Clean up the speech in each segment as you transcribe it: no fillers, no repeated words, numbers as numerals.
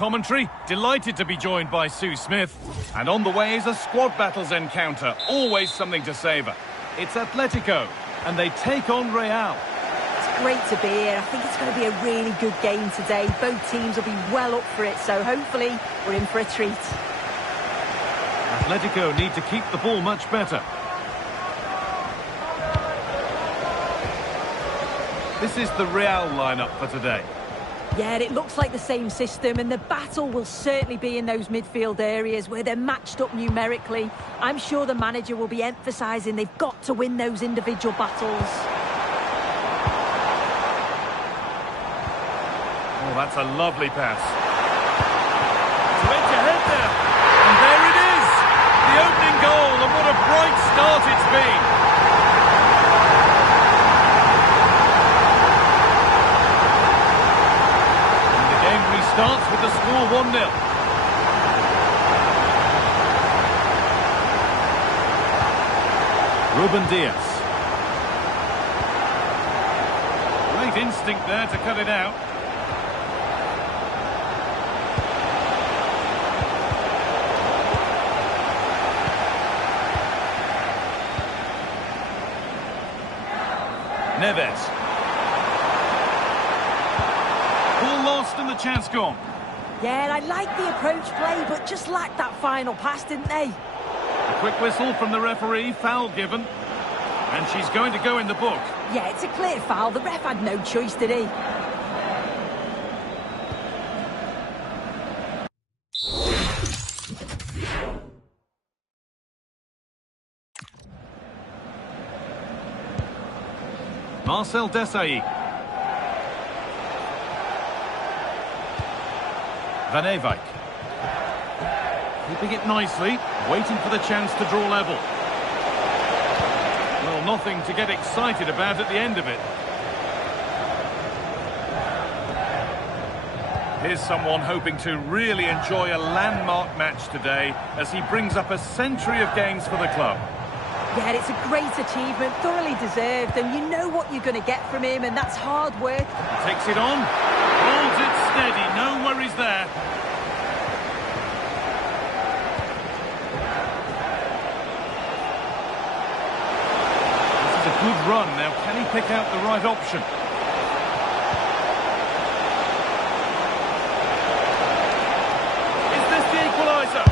Commentary, delighted to be joined by Sue Smith. And on the way is a squad battles encounter, always something to savour. It's Atletico, and they take on Real. It's great to be here. I think it's going to be a really good game today. Both teams will be well up for it, so hopefully we're in for a treat. Atletico need to keep the ball much better. This is the Real lineup for today. Yeah, it looks like the same system, and the battle will certainly be in those midfield areas where they're matched up numerically. I'm sure the manager will be emphasising they've got to win those individual battles. Oh, that's a lovely pass. To edge ahead there. And there it is! The opening goal, and what a bright start it's been. Starts with the score 1-0. Ruben Diaz. Great instinct there to cut it out. Neves. Ball lost and the chance gone. Yeah, I like the approach play, but just lacked that final pass, didn't they? A quick whistle from the referee, foul given. And she's going to go in the book. Yeah, it's a clear foul. The ref had no choice, did he? Marcel Desailly. Van Eyck. Keeping it nicely, waiting for the chance to draw level. Well, nothing to get excited about at the end of it. Here's someone hoping to really enjoy a landmark match today as he brings up a century of games for the club. Yeah, it's a great achievement, thoroughly deserved, and you know what you're going to get from him, and that's hard work. He takes it on, holds it steady, no worries there. This is a good run. Now, can he pick out the right option? Is this the equaliser?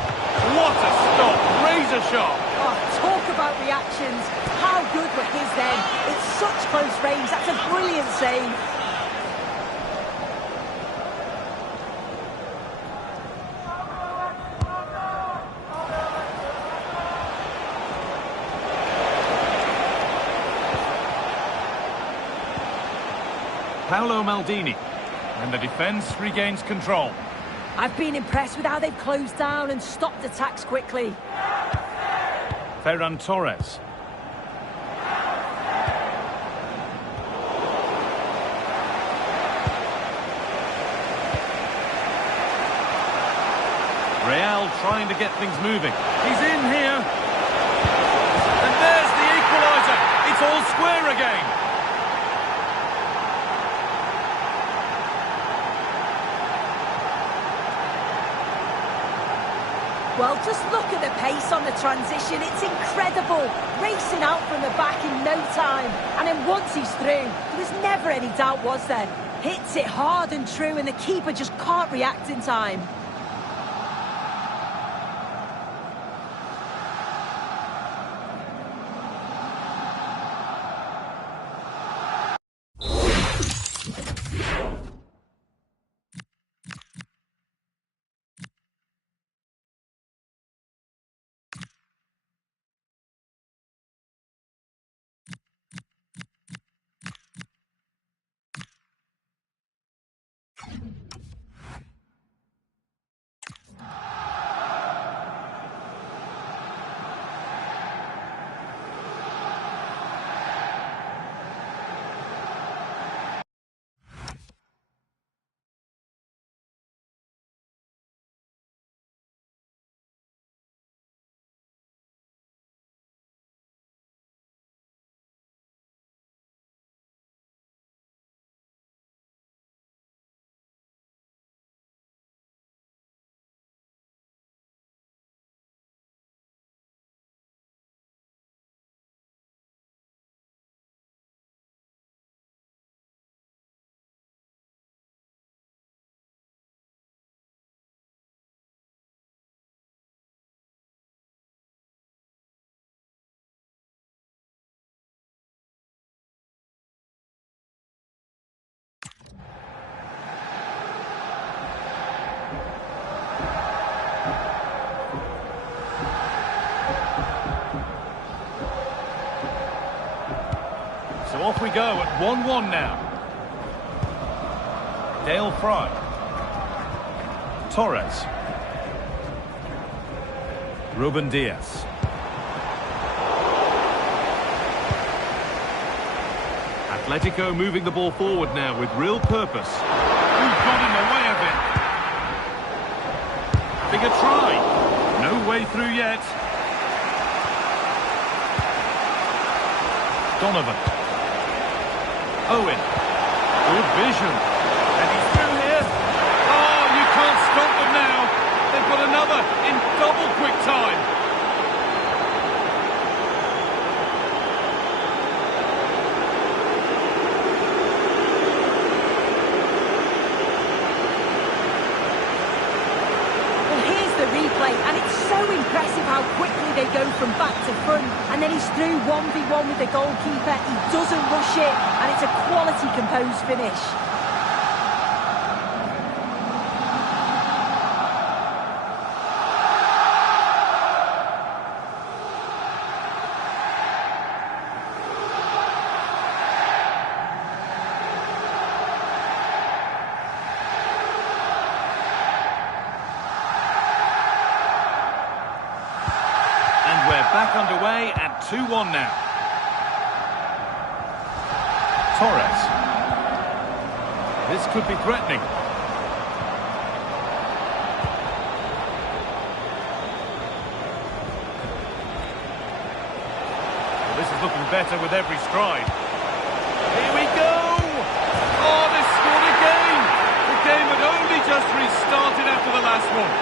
What a stop, razor sharp. Oh, talk about reactions. How good were his then? It's such close range. That's a brilliant save. Paolo Maldini, and the defence regains control. I've been impressed with how they've closed down and stopped attacks quickly. Ferran Torres. Real trying to get things moving. He's in here. And there's the equaliser. It's all square again. Well, just look at the pace on the transition. It's incredible. Racing out from the back in no time. And then once he's through, there was never any doubt, was there? Hits it hard and true, and the keeper just can't react in time. go at 1-1 now. Dale Fry. Torres. Ruben Diaz. Atletico moving the ball forward now with real purpose. Who's got in the way of it? Having a try. No way through yet. Donovan. Owen. Good vision. And he's through here. Oh, you can't stop them now. They've got another in double quick time. And it's so impressive how quickly they go from back to front. And then he's through 1v1 with the goalkeeper. He doesn't rush it, and it's a quality composed finish. Back underway at 2-1 now. Torres. This could be threatening. Well, this is looking better with every stride. Here we go! Oh, they scored again! The game had only just restarted after the last one.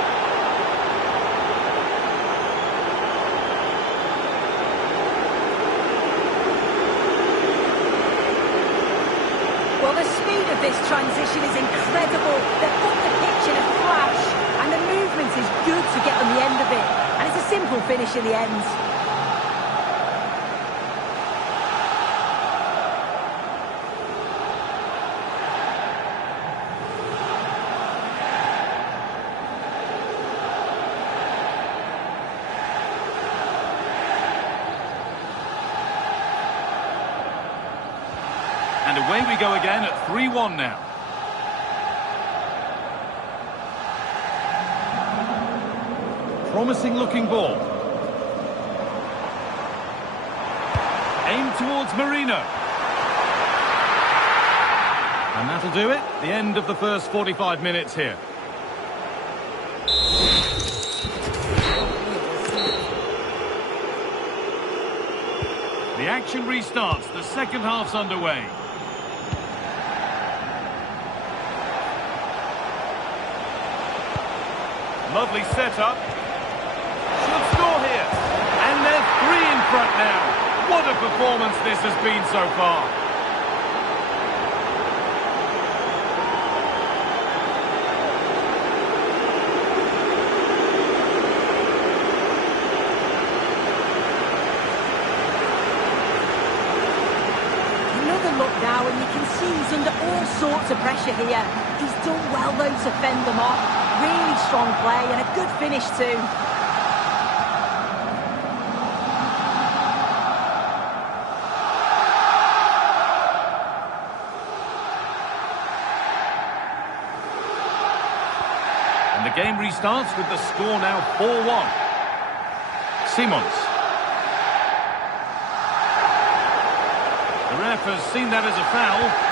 Well, the speed of this transition is incredible. They've put the pitch in a flash, and the movement is good to get on the end of it. And it's a simple finish in the end. And away we go again at 3-1 now. Promising looking ball. Aimed towards Marino. And that'll do it. The end of the first 45 minutes here. The action restarts. The second half's underway. Lovely setup. Should score here. And they're 3 in front now. What a performance this has been so far. Another look now, and you can see he's under all sorts of pressure here. He's done well, though, to fend them off. Really strong play and a good finish too. And the game restarts with the score now 4-1. Simons. The ref has seen that as a foul.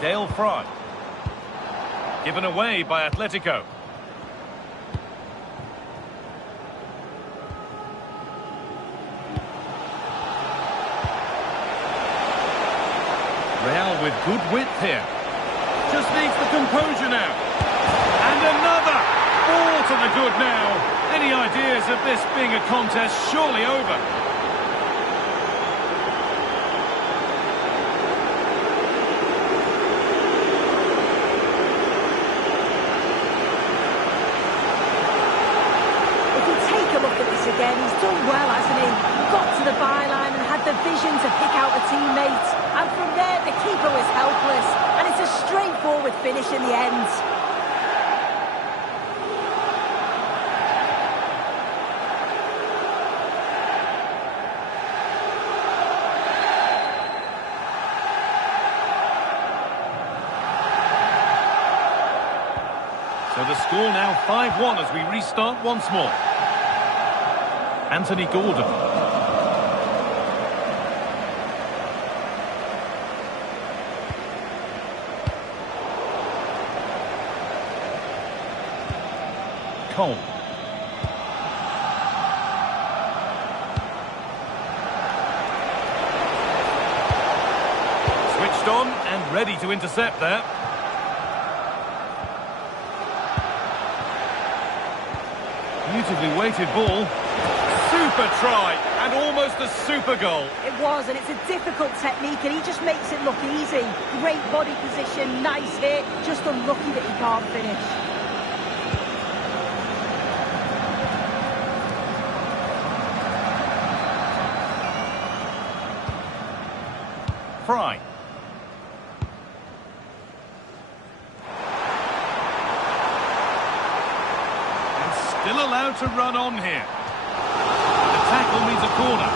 Dale Fry. Given away by Atletico. Real with good width here. Just needs the composure now. And another! Ball to the good now. Any ideas of this being a contest surely over? Again, he's done well, hasn't he? Got to the byline and had the vision to pick out a teammate. And from there, the keeper was helpless. And it's a straightforward finish in the end. So the score now 5-1 as we restart once more. Anthony Gordon. Cole. Switched on and ready to intercept there. Beautifully weighted ball. Super try and almost a super goal. It was, and it's a difficult technique, and he just makes it look easy. Great body position, nice hit, just unlucky that he can't finish. Fry. Still allowed to run on here. The tackle needs a corner.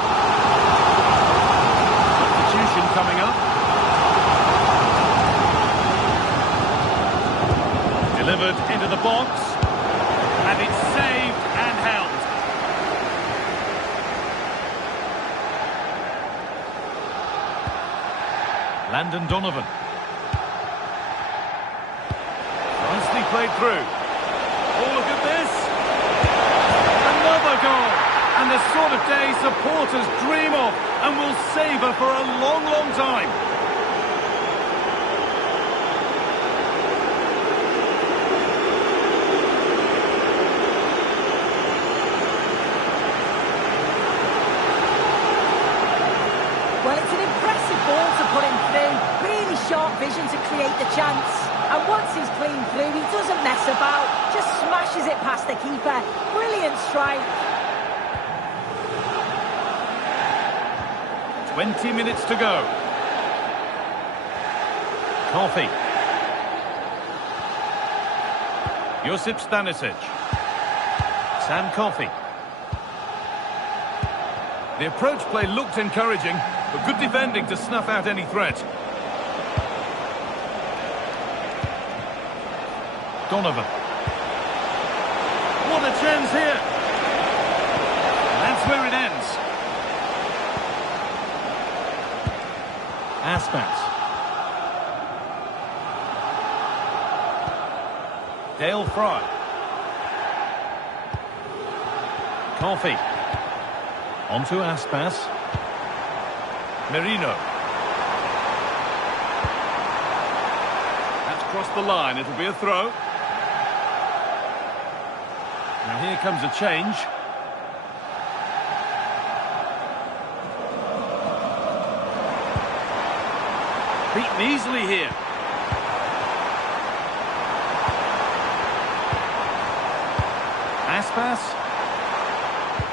Substitution coming up. Delivered into the box. And it's saved and held. Landon Donovan. Nicely played through. Oh, look at this. Another goal, and the sort of day supporters dream of and will savour for a long, long time. Well, it's an impressive ball to put him through. Really sharp vision to create the chance. And once he's clean through, he doesn't mess about. Just smashes it past the keeper. Brilliant strike. 20 minutes to go. Coffee. Josip Stanisic. Sam Coffey. The approach play looked encouraging, but good defending to snuff out any threat. Donovan. What a chance here. And that's where it ends. Aspas. Dale Fry. Coffee. On to Aspas. Merino. That's crossed the line. It'll be a throw. Now here comes a change. Beaten easily here. Aspas.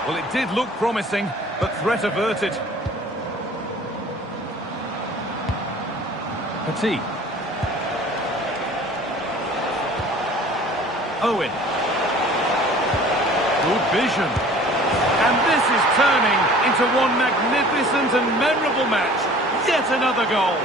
Well, it did look promising, but threat averted. Petit. Owen. Good vision. And this is turning into one magnificent and memorable match. Yet another goal.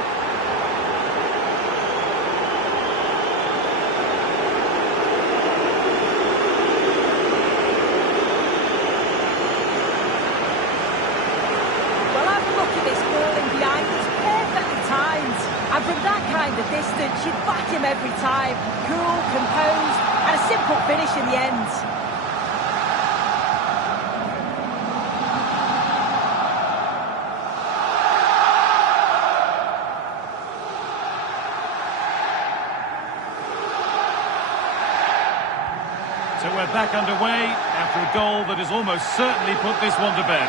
Well, have a look at this ball in behind. It's perfectly timed. And from that kind of distance, you'd back him every time. Cool, composed, and a simple finish in the end. So we're back underway after a goal that has almost certainly put this one to bed.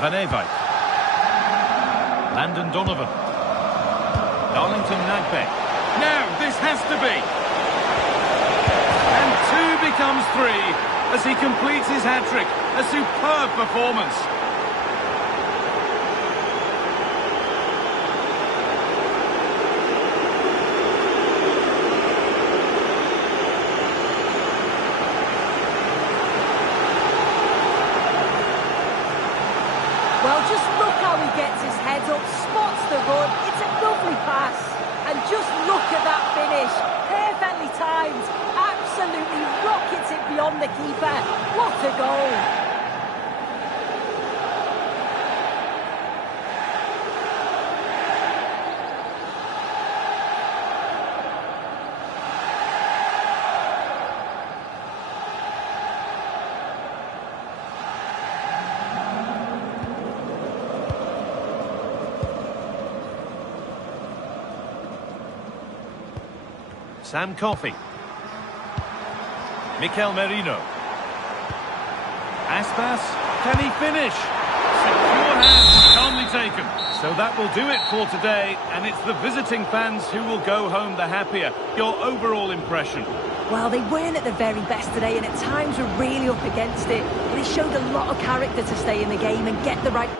Van Ewijk. Landon Donovan. Darlington Nagbe. Now, this has to be. And two becomes three as he completes his hat-trick. A superb performance. Well, just look how he gets his head up, spots the run. It's a lovely pass. And just look at that finish. Perfectly timed. Absolutely rockets it beyond the keeper. What a goal. Sam Coffey. Mikel Merino. Aspas, can he finish? Secure hands, calmly taken. So that will do it for today, and it's the visiting fans who will go home the happier. Your overall impression? Well, they weren't at the very best today, and at times were really up against it. But they showed a lot of character to stay in the game and get the right...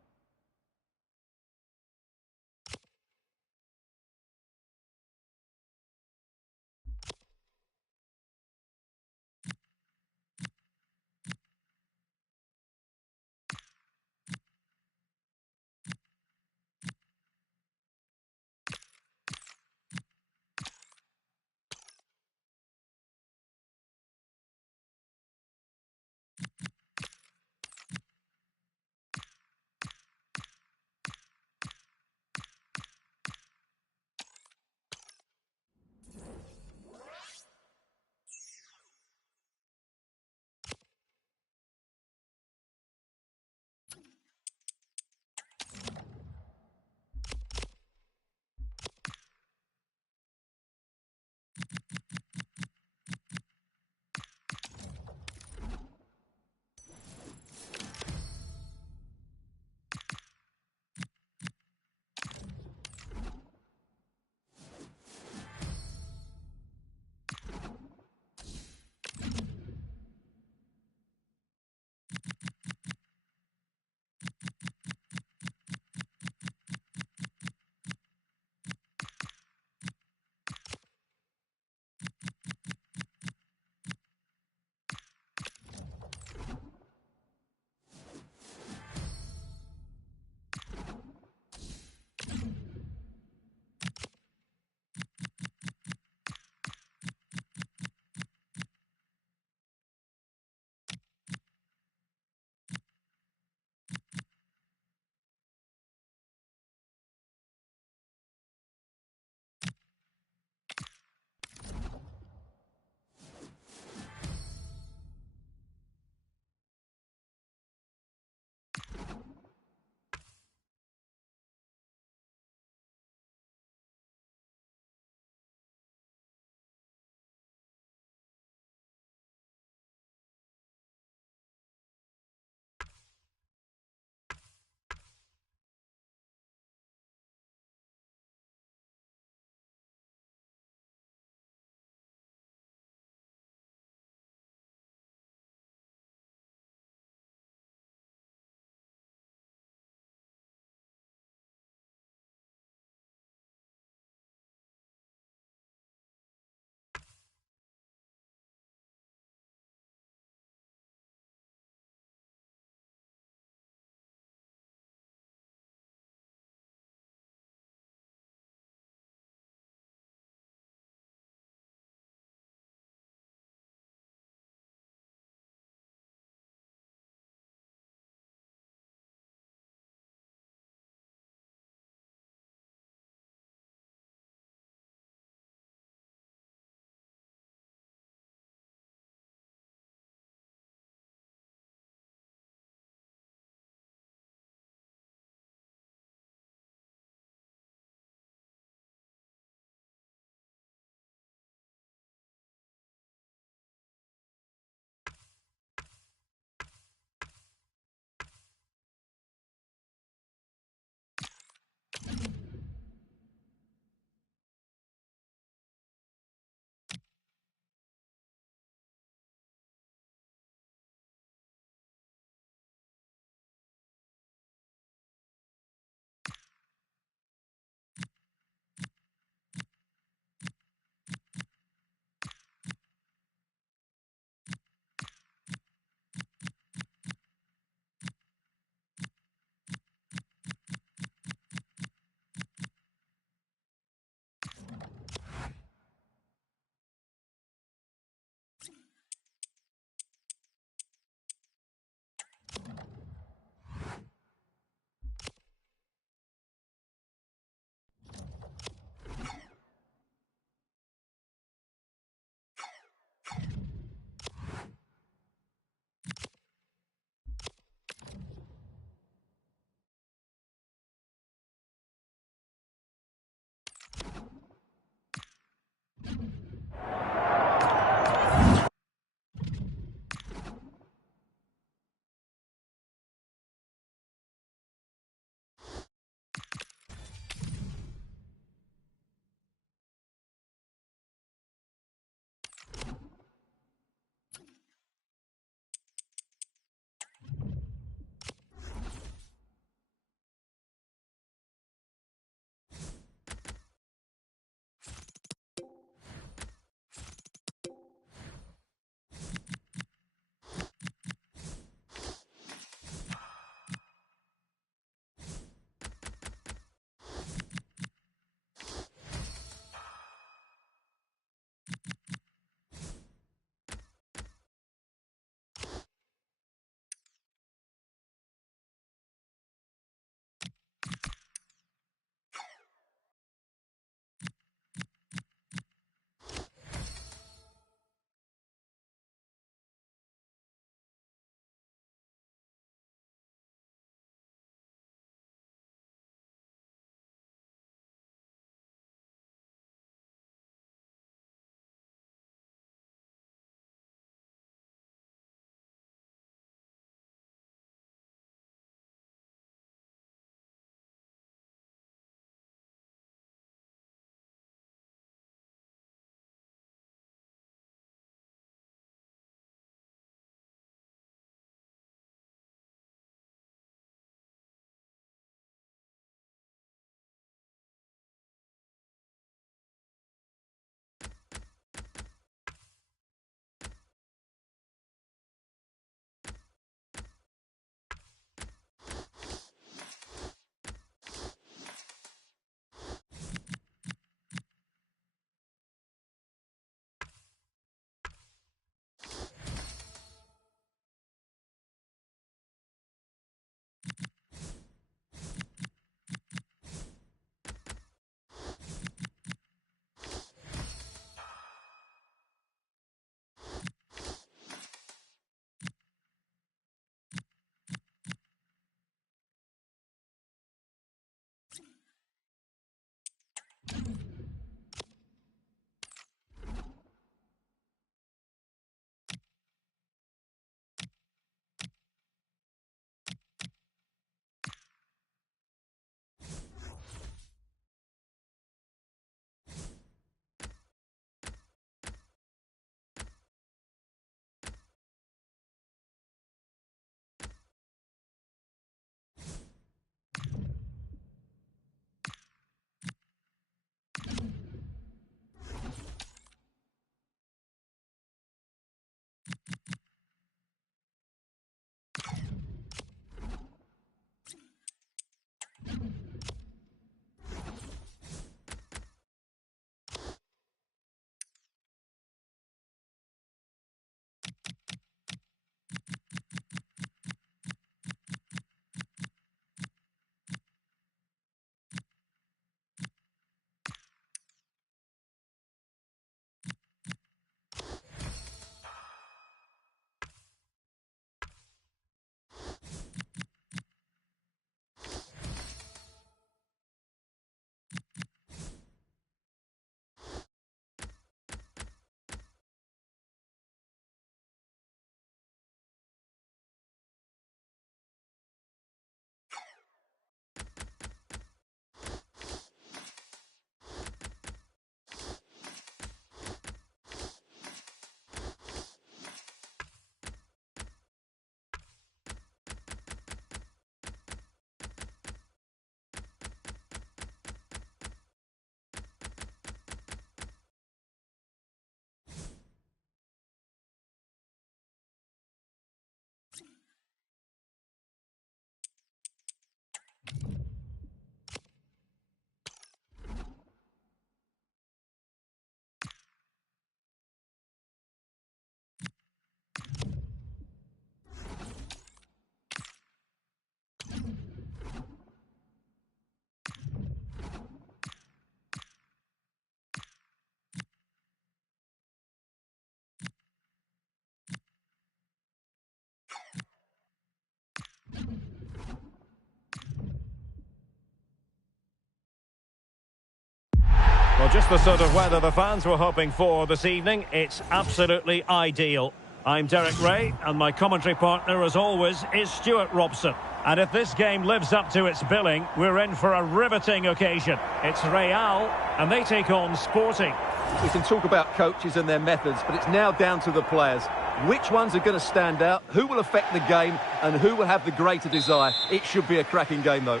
Well, just the sort of weather the fans were hoping for this evening. It's absolutely ideal. I'm Derek Ray, and my commentary partner, as always, is Stuart Robson. And if this game lives up to its billing, we're in for a riveting occasion. It's Real, and they take on Sporting. We can talk about coaches and their methods, but it's now down to the players. Which ones are going to stand out, who will affect the game, and who will have the greater desire? It should be a cracking game, though.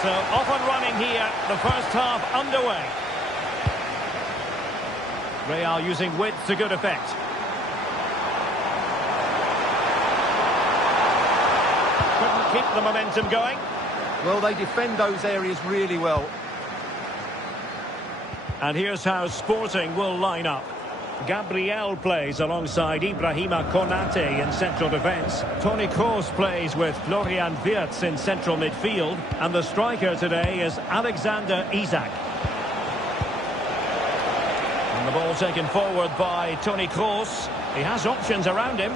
So, off and running here, the first half underway. Real using width to good effect. Couldn't keep the momentum going. Well, they defend those areas really well. And here's how Sporting will line up. Gabriel plays alongside Ibrahima Konate in central defence. Toni Kroos plays with Florian Wirtz in central midfield. And the striker today is Alexander Isak. And the ball taken forward by Toni Kroos. He has options around him.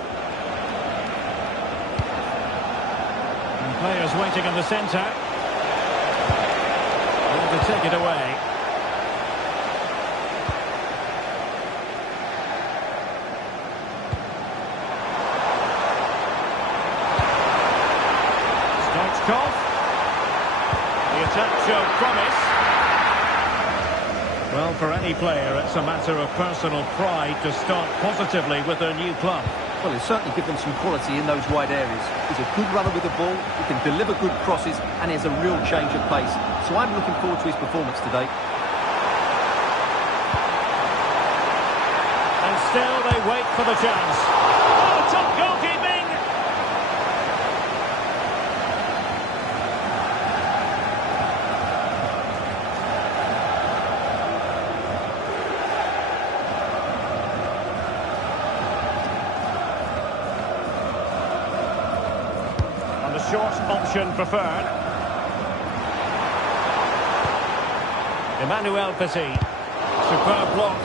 And players waiting in the centre. And to take it away. The attack showed promise. Well, for any player, it's a matter of personal pride to start positively with their new club. Well, he'll certainly give them some quality in those wide areas. He's a good runner with the ball, he can deliver good crosses, and he has a real change of pace. So I'm looking forward to his performance today. And still they wait for the chance. Oh, top goalkeeping! Short option preferred. Emmanuel Petit. Superb block.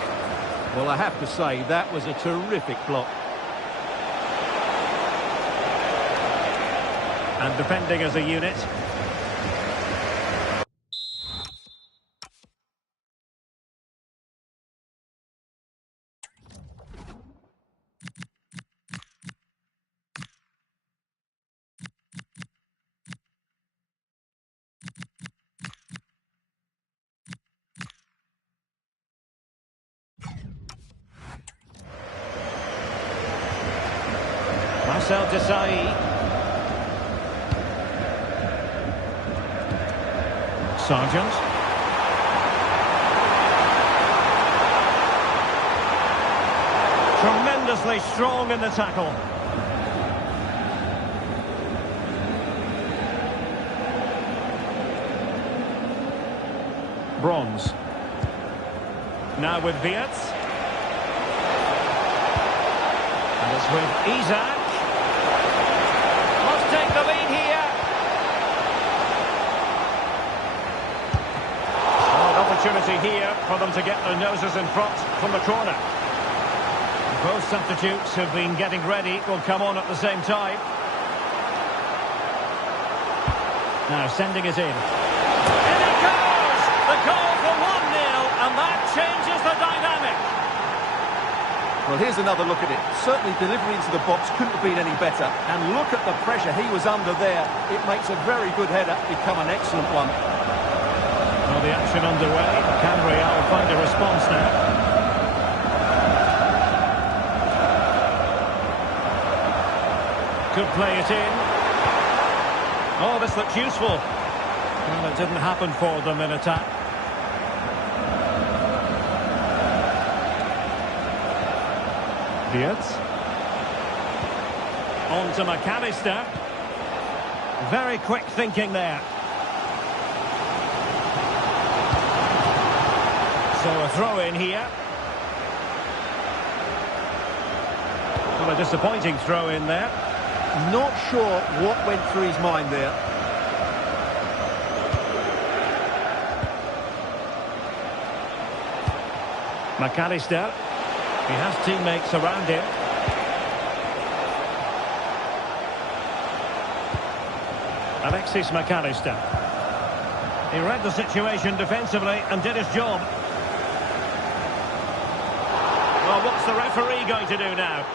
Well, I have to say, that was a terrific block. And defending as a unit. Marcel Desailly. Sargent. Tremendously strong in the tackle. Bronze. Now with Wirtz. And it's with Isak. Must take the lead here. An opportunity here for them to get their noses in front from the corner. Both substitutes have been getting ready, will come on at the same time. Now sending it in. In it goes! The goal for 1-0, and that changes the dynamic. Well, here's another look at it. Certainly delivery into the box couldn't have been any better. And look at the pressure he was under there. It makes a very good header become an excellent one. Well, the action underway. Can Real find a response now? Could play it in. Oh, this looks useful. Well, it didn't happen for them in attack. Wirtz. On to McAllister. Very quick thinking there. So a throw in here. Well, a disappointing throw in there. Not sure what went through his mind there. McAllister. He has teammates around him. Alexis McAllister. He read the situation defensively and did his job. Well, what's the referee going to do now?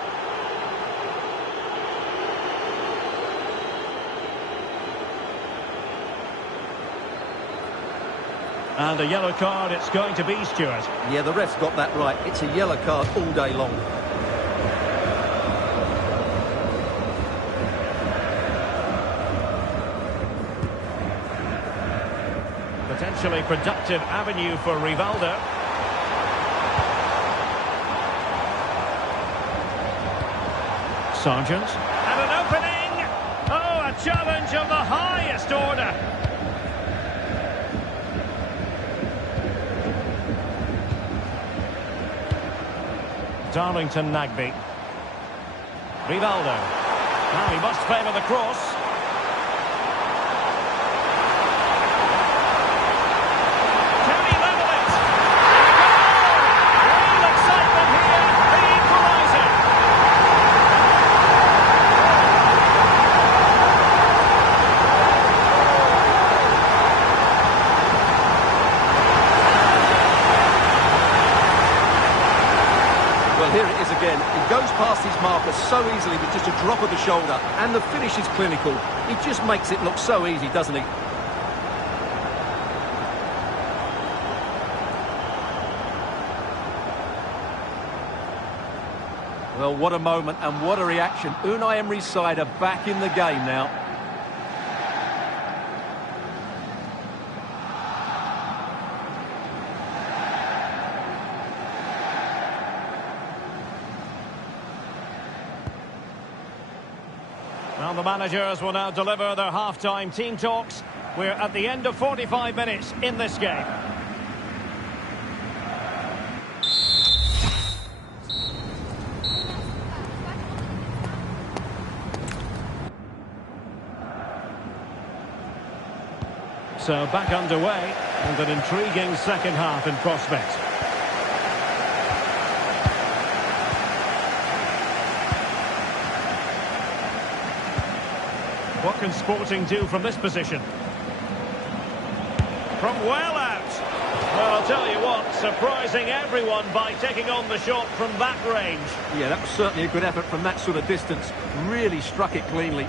And a yellow card it's going to be, Stuart. Yeah, the ref's got that right. It's a yellow card all day long. Potentially productive avenue for Rivaldo. Sargent. And an opening! Oh, a challenge of the highest order. Darlington Nagby. Rivaldo. Now he must favour the cross. Can he level it? Real excitement here. The equaliser. Well, here it is again. He goes past his marker so easily with just a drop of the shoulder, and the finish is clinical. He just makes it look so easy, doesn't he? Well, what a moment and what a reaction. Unai Emery's side are back in the game now. Well, the managers will now deliver their half-time team talks. We're at the end of 45 minutes in this game. So back underway, and an intriguing second half in prospect. What can Sporting do from this position? From well out. Well, I'll tell you what, surprising everyone by taking on the shot from that range. Yeah, that was certainly a good effort from that sort of distance. Really struck it cleanly.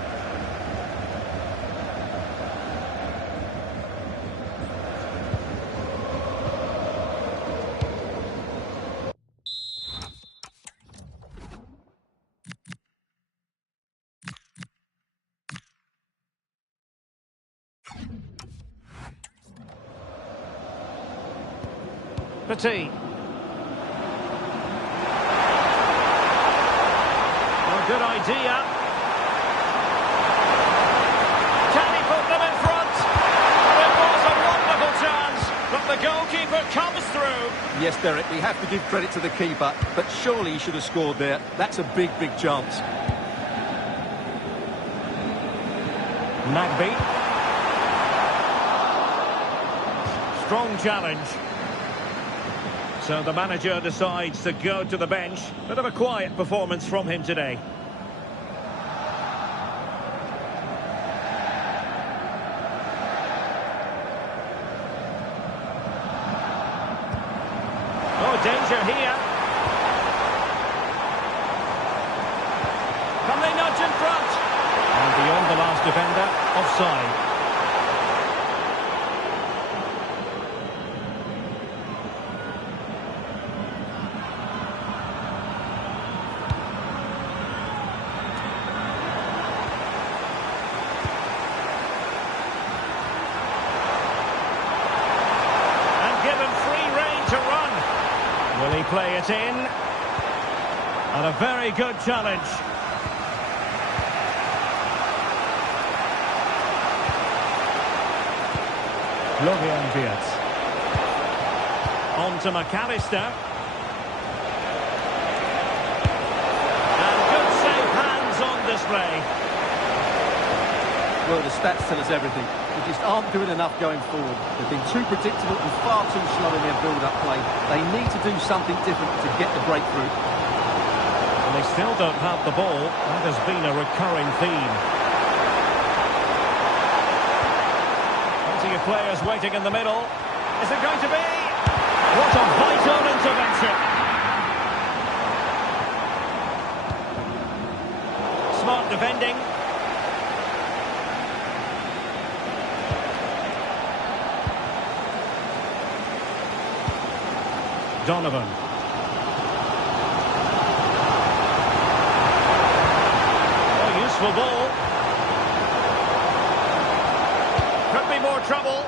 Petit. Well, good idea. Can he put them in front? It was a wonderful chance, but the goalkeeper comes through. Yes, Derek, we have to give credit to the keeper, but surely he should have scored there. That's a big, big chance. Nagby. Strong challenge. So the manager decides to go to the bench. Bit of a quiet performance from him today. Oh, danger here. Can they nudge in front? And beyond the last defender, offside. Will he play it in? And a very good challenge. Florian Wirtz. On to McAllister. And good safe hands on display. Well, the stats tell us everything. They just aren't doing enough going forward. They've been too predictable and far too slow in their build-up play. They need to do something different to get the breakthrough. And they still don't have the ball. That has been a recurring theme. Plenty of players waiting in the middle. Is it going to be? What a vital intervention. Smart defending. Donovan. Oh, useful ball. Could be more trouble.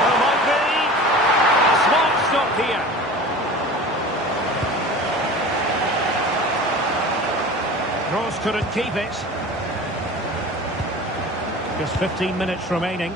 Well, might be. A smart stop here. Kroos couldn't keep it. Just 15 minutes remaining.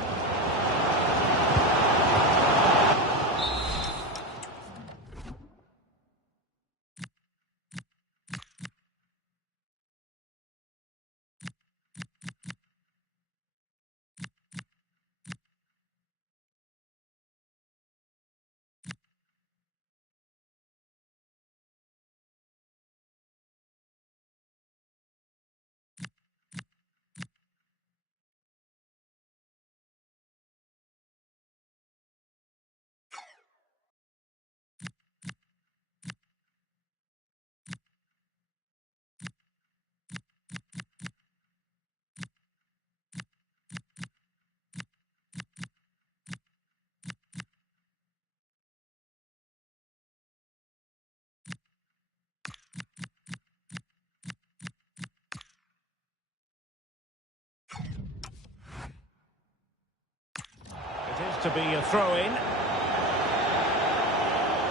To be a throw-in.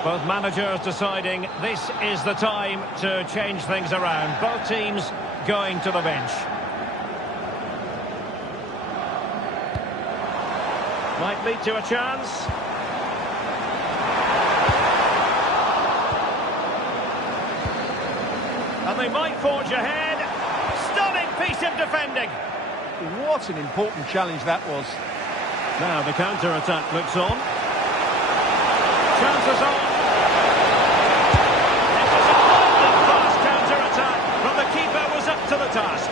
Both managers deciding this is the time to change things around. Both teams going to the bench. Might lead to a chance. And they might forge ahead. Stunning piece of defending. What an important challenge that was. Now the counter-attack looks on. Chances on. It was a lightning fast counter-attack, but the keeper was up to the task.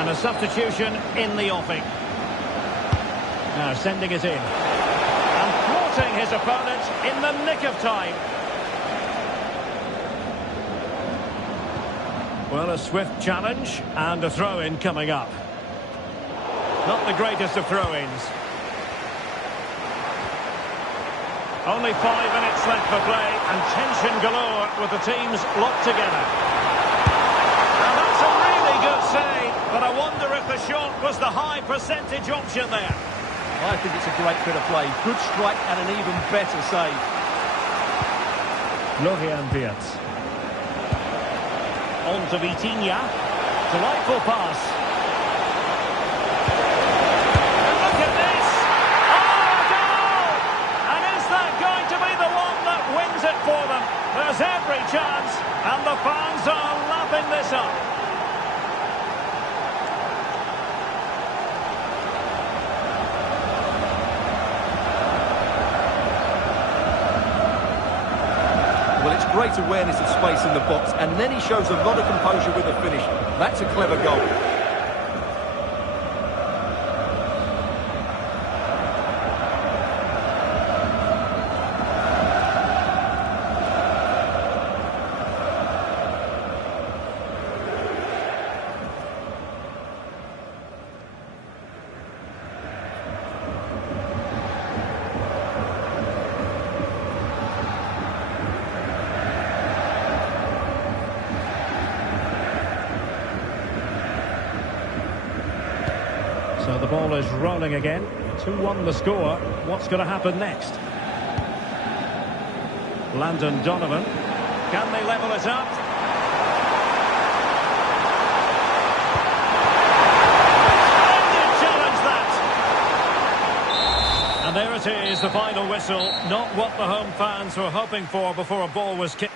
And a substitution in the offing. Now sending it in. And thwarting his opponent in the nick of time. Well, a swift challenge and a throw-in coming up. Not the greatest of throw-ins. Only 5 minutes left for play and tension galore with the teams locked together. Now that's a really good save, but I wonder if the shot was the high percentage option there. I think it's a great bit of play. Good strike and an even better save. Florian Wirtz. On to Vitinha. Delightful pass. For them. There's every chance, and the fans are lapping this up. Well, it's great awareness of space in the box, and then he shows a lot of composure with the finish. That's a clever goal. So the ball is rolling again. 2-1 the score. What's going to happen next? Landon Donovan. Can they level it up? Splendid challenge that! And there it is, the final whistle. Not what the home fans were hoping for before a ball was kicked.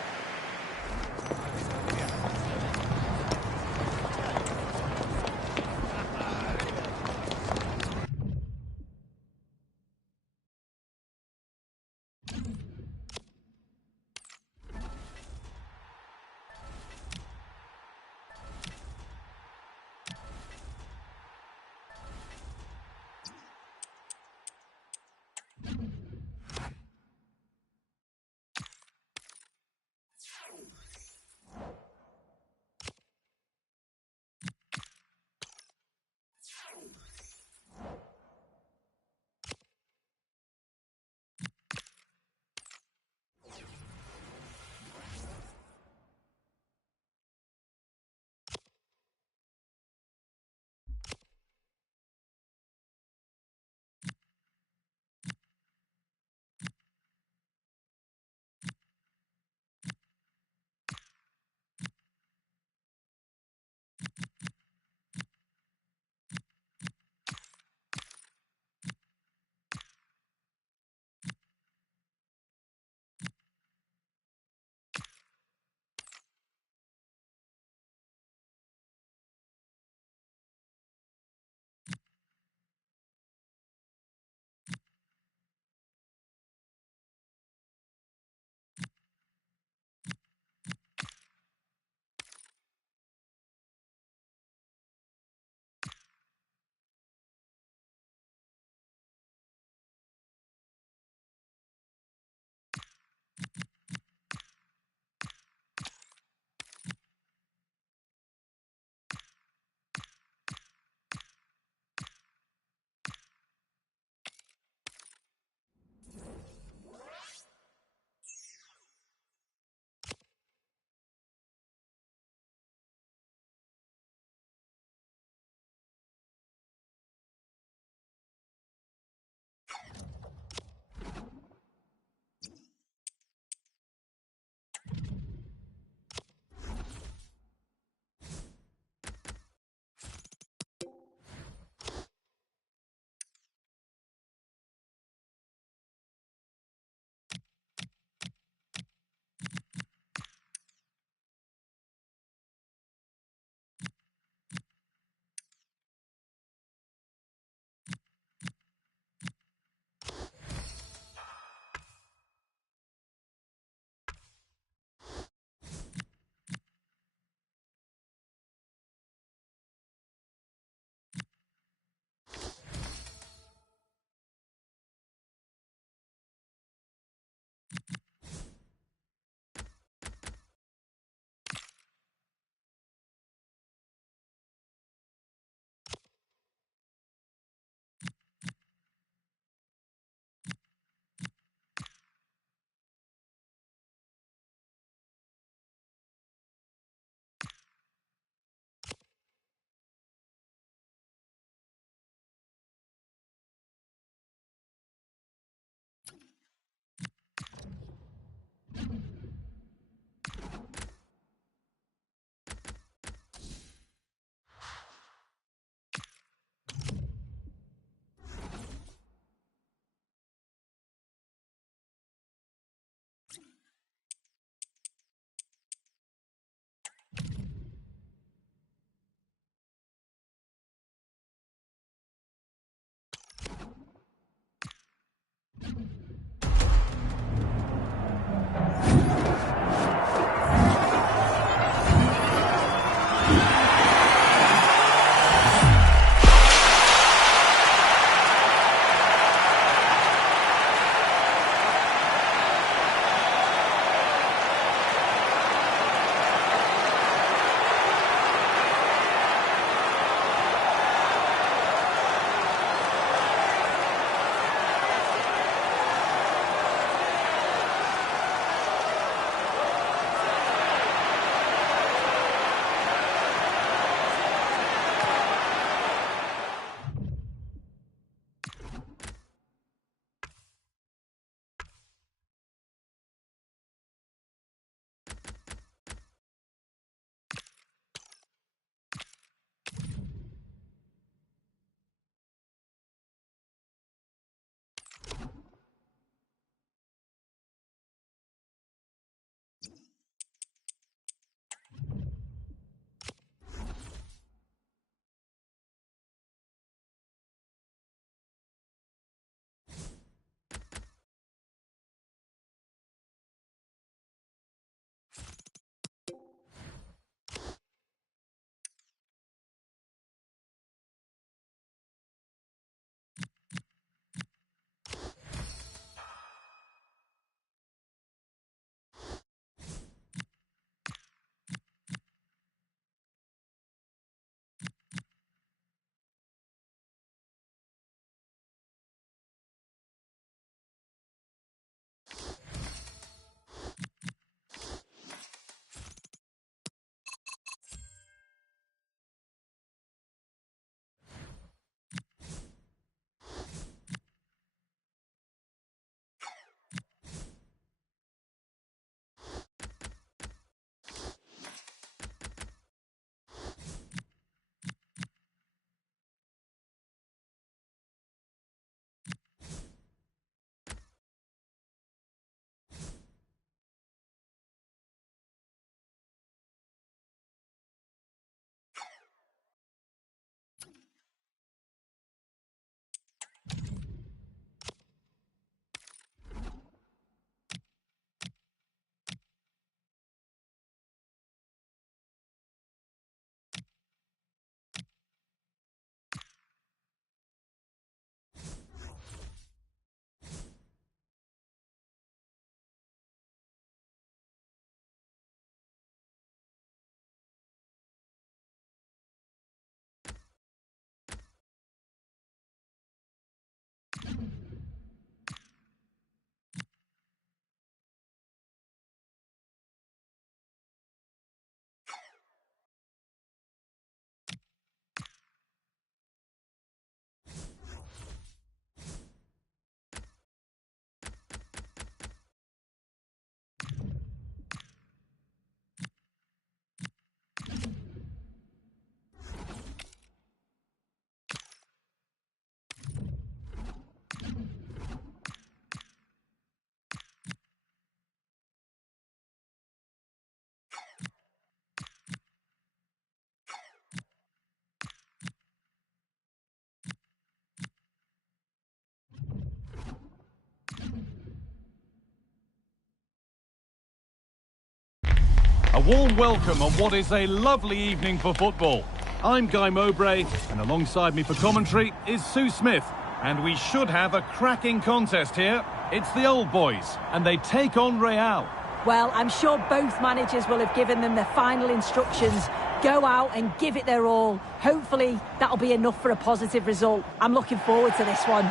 A warm welcome on what is a lovely evening for football. I'm Guy Mowbray, and alongside me for commentary is Sue Smith. And we should have a cracking contest here. It's the old boys, and they take on Real. Well, I'm sure both managers will have given them their final instructions. Go out and give it their all. Hopefully, that'll be enough for a positive result. I'm looking forward to this one.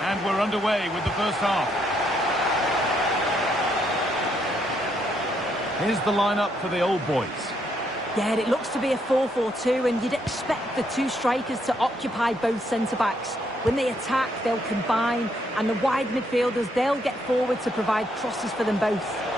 And we're underway with the first half. Here's the lineup for the old boys. Yeah, it looks to be a 4-4-2, and you'd expect the two strikers to occupy both centre-backs. When they attack, they'll combine, and the wide midfielders, they'll get forward to provide crosses for them both.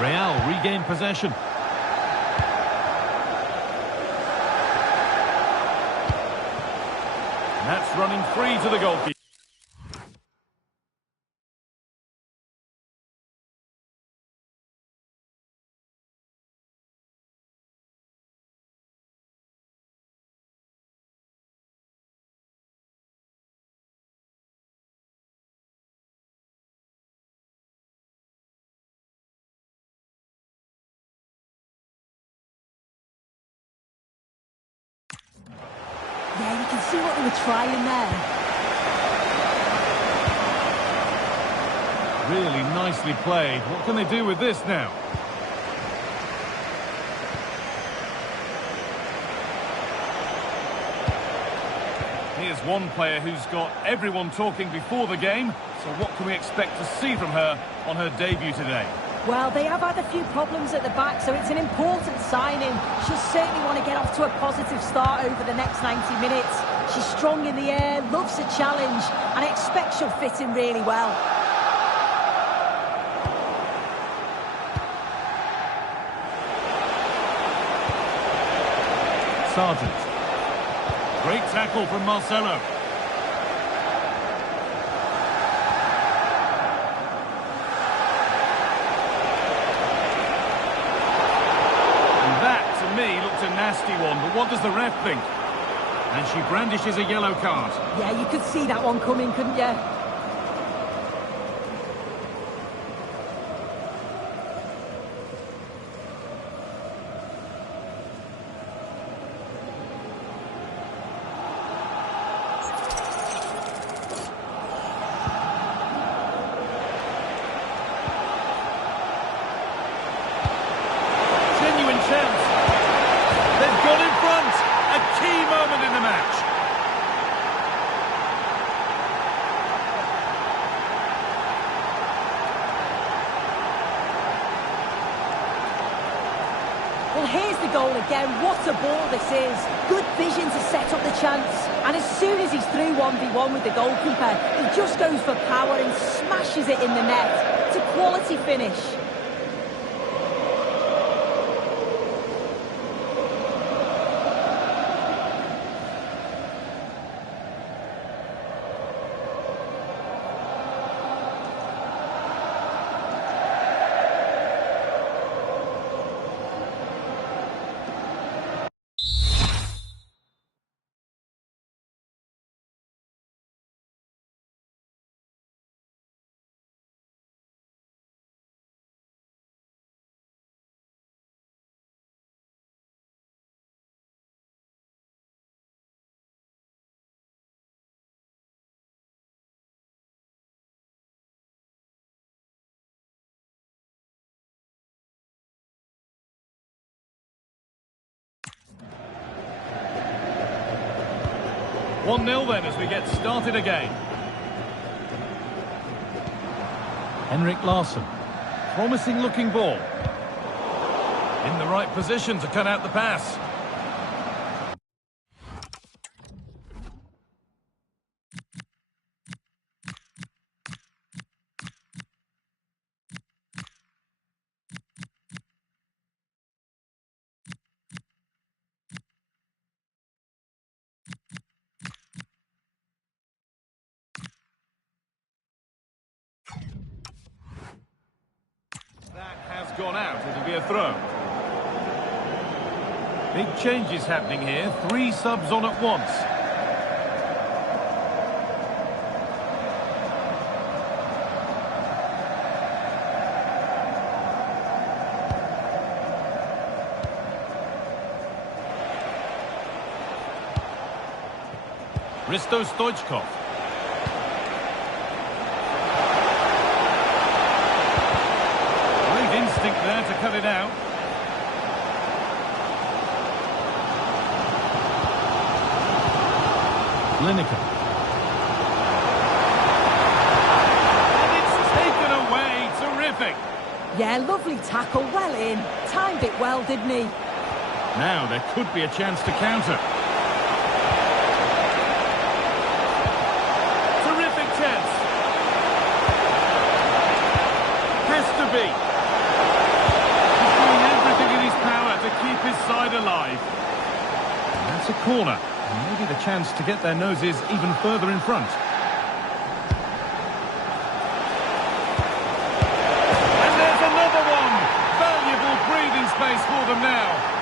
Real regain possession. And that's running free to the goalkeeper. Yeah, you can see what they were trying there. Really nicely played. What can they do with this now? Here's one player who's got everyone talking before the game. So what can we expect to see from her on her debut today? Well, they have had a few problems at the back, so it's an important signing. She'll certainly want to get off to a positive start over the next 90 minutes. She's strong in the air, loves a challenge, and I expect she'll fit in really well. Sargent. Great tackle from Marcelo. Me looked a nasty one, but what does the ref think? And she brandishes a yellow card. Yeah, you could see that one coming, couldn't you? Genuine chance. They've got in front. A key moment in the match. Well, here's the goal again. What a ball this is. Good vision to set up the chance. And as soon as he's through 1v1 with the goalkeeper, he just goes for power and smashes it in the net. It's a quality finish. One 0 then as we get started again. Henrik Larsson. Promising looking ball. In the right position to cut out the pass. That has gone out. It'll be a throw. Big changes happening here. 3 subs on at once. Risto Stoichkov. Great instinct there to cut it out. Lineker. And it's taken away. Terrific. Yeah, lovely tackle, well in. Timed it well, didn't he? Now there could be a chance to counter. Terrific chance. Has to be. a chance to get their noses even further in front. And there's another one! Valuable breathing space for them now.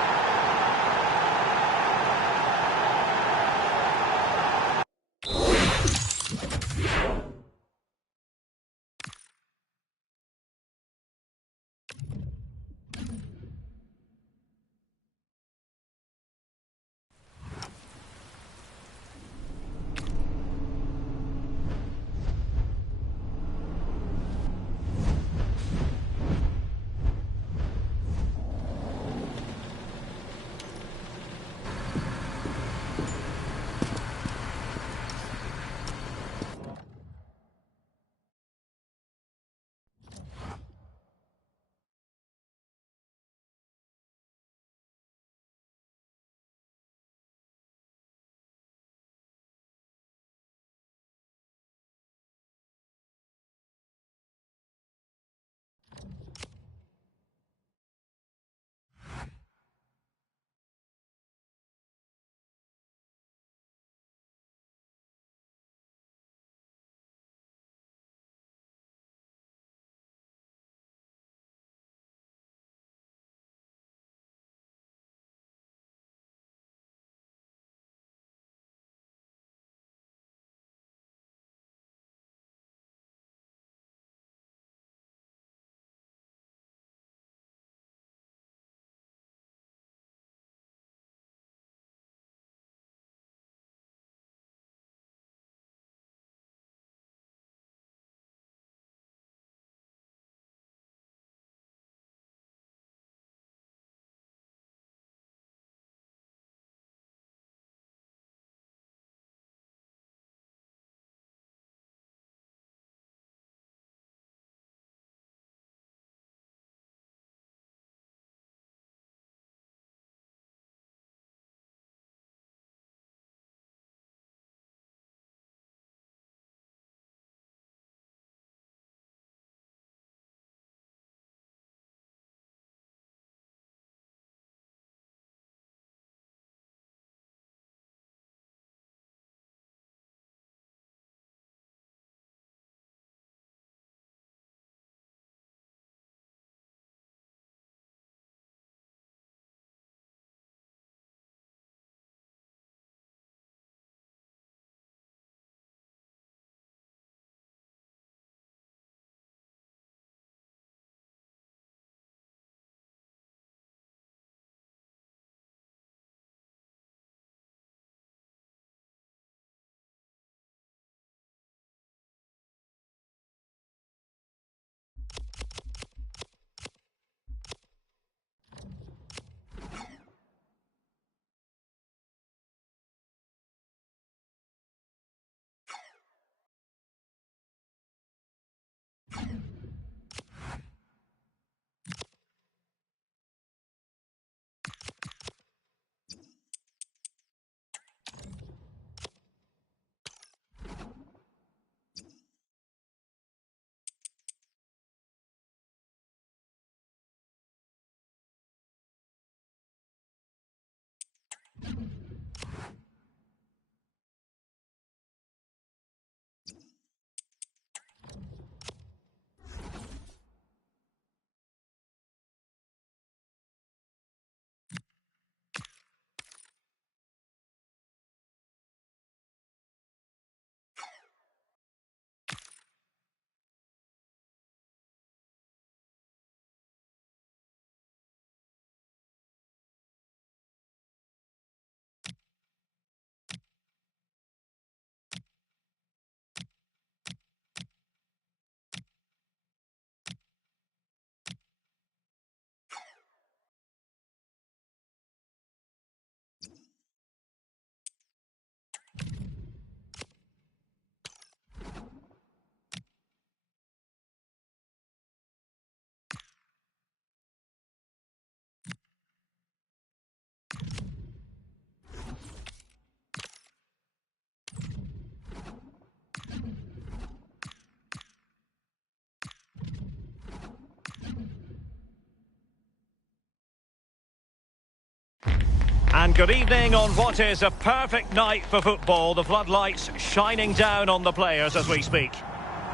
And good evening on what is a perfect night for football. The floodlights shining down on the players as we speak.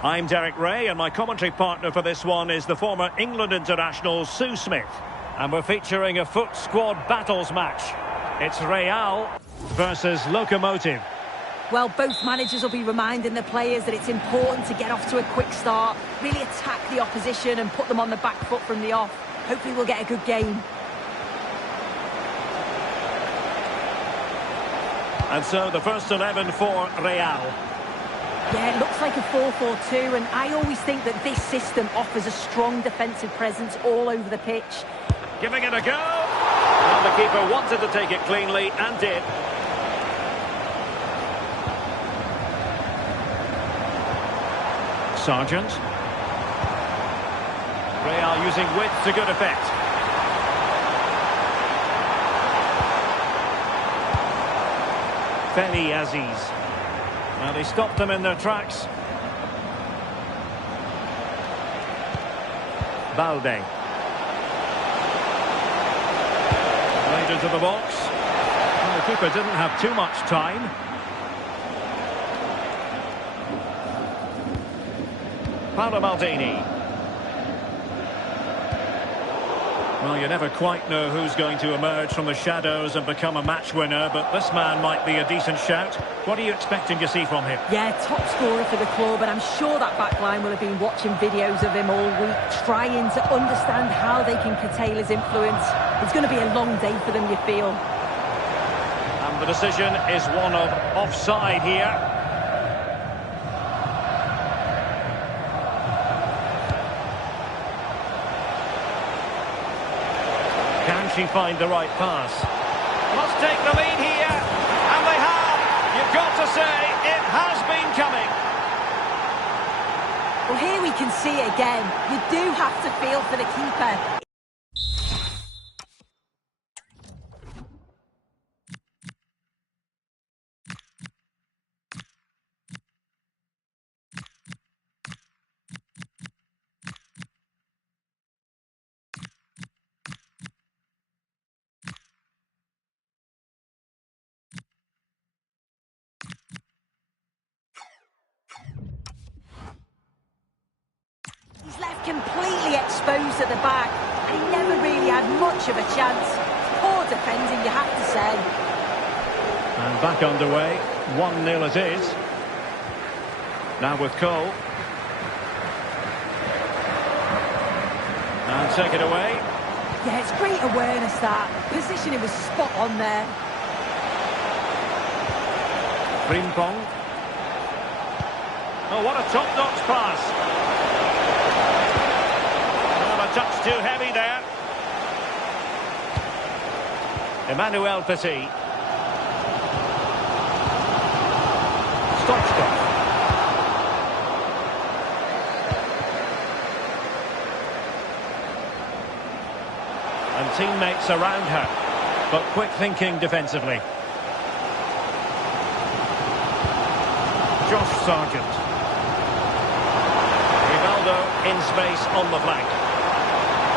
I'm Derek Ray, and my commentary partner for this one is the former England international Sue Smith. And we're featuring a Foot Squad Battles match. It's Real versus Lokomotiv. Well, both managers will be reminding the players that it's important to get off to a quick start, really attack the opposition and put them on the back foot from the off. Hopefully we'll get a good game. And so the first 11 for Real. Yeah, it looks like a 4-4-2, and I always think that this system offers a strong defensive presence all over the pitch. Giving it a go. And the keeper wanted to take it cleanly and did. Sargent. Real using width to good effect. Feli Aziz. Now they stopped them in their tracks. Balde. Right into the box. And the keeper didn't have too much time. Paolo Maldini. Well, you never quite know who's going to emerge from the shadows and become a match winner, but this man might be a decent shout. What are you expecting to see from him? Yeah, top scorer for the club, and I'm sure that back line will have been watching videos of him all week, trying to understand how they can curtail his influence. It's going to be a long day for them, you feel. And the decision is one of offside here. Can she find the right pass? Must take the lead here, and they have. You've got to say, it has been coming. Well, here we can see it again. You do have to feel for the keeper. He's left completely exposed at the back, and he never really had much of a chance. Poor defending, you have to say. And back underway, 1-0 it is. Now with Cole. And take it away. Yeah, it's great awareness that. Positioning was spot on there. Frimpong. Oh, what a top-notch pass. A touch too heavy there. Emmanuel Petit. Stockstock. And teammates around her, but quick thinking defensively. Josh Sargent. Rivaldo in space on the flank.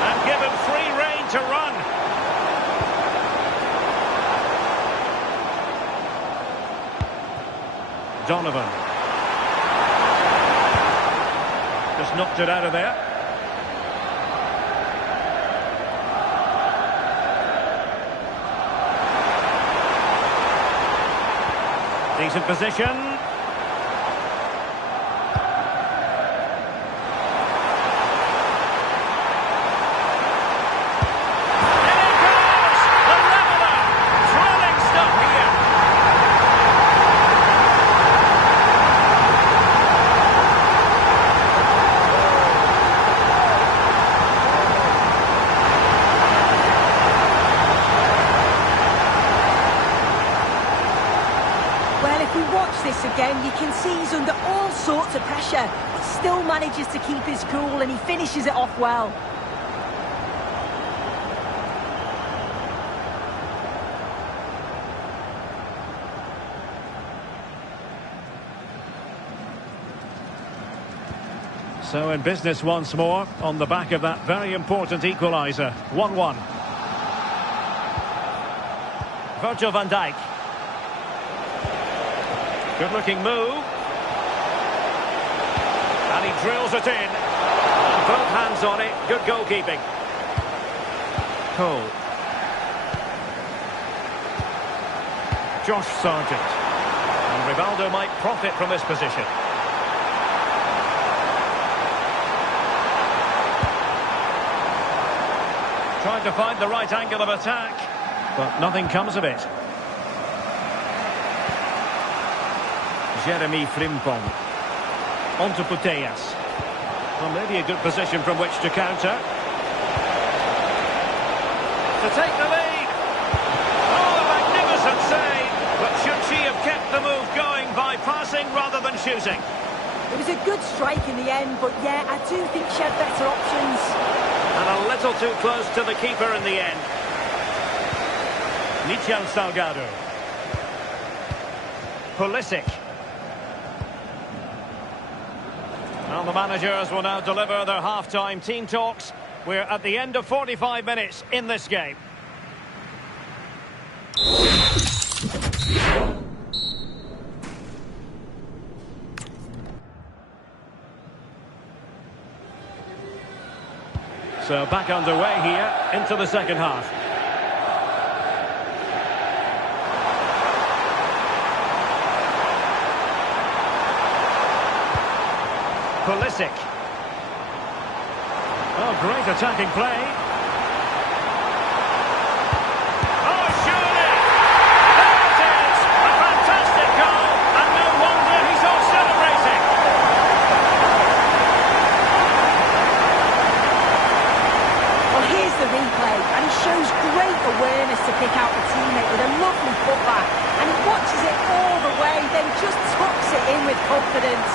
And given free rein to run. Donovan. Just knocked it out of there. Decent position. Again, you can see he's under all sorts of pressure, but still manages to keep his cool, and he finishes it off well. So in business once more, on the back of that very important equaliser. 1-1. Virgil van Dijk. Good-looking move. And he drills it in. And both hands on it. Good goalkeeping. Cole. Josh Sargent. And Rivaldo might profit from this position. Trying to find the right angle of attack, but nothing comes of it. Jeremy Frimpong. On to Putellas. Well, maybe a good position from which to counter. To take the lead. Oh, a magnificent save. But should she have kept the move going by passing rather than shooting? It was a good strike in the end, but yeah, I do think she had better options. And a little too close to the keeper in the end. Michel Salgado. Pulisic. Well, the managers will now deliver their half-time team talks. We're at the end of 45 minutes in this game. So back underway here into the second half. Pulisic. Oh, great attacking play. Oh, surely! There it is! A fantastic goal, and no wonder he's off celebrating. Well, here's the replay, and he shows great awareness to pick out the teammate with a lovely putback, and he watches it all the way, then just tucks it in with confidence.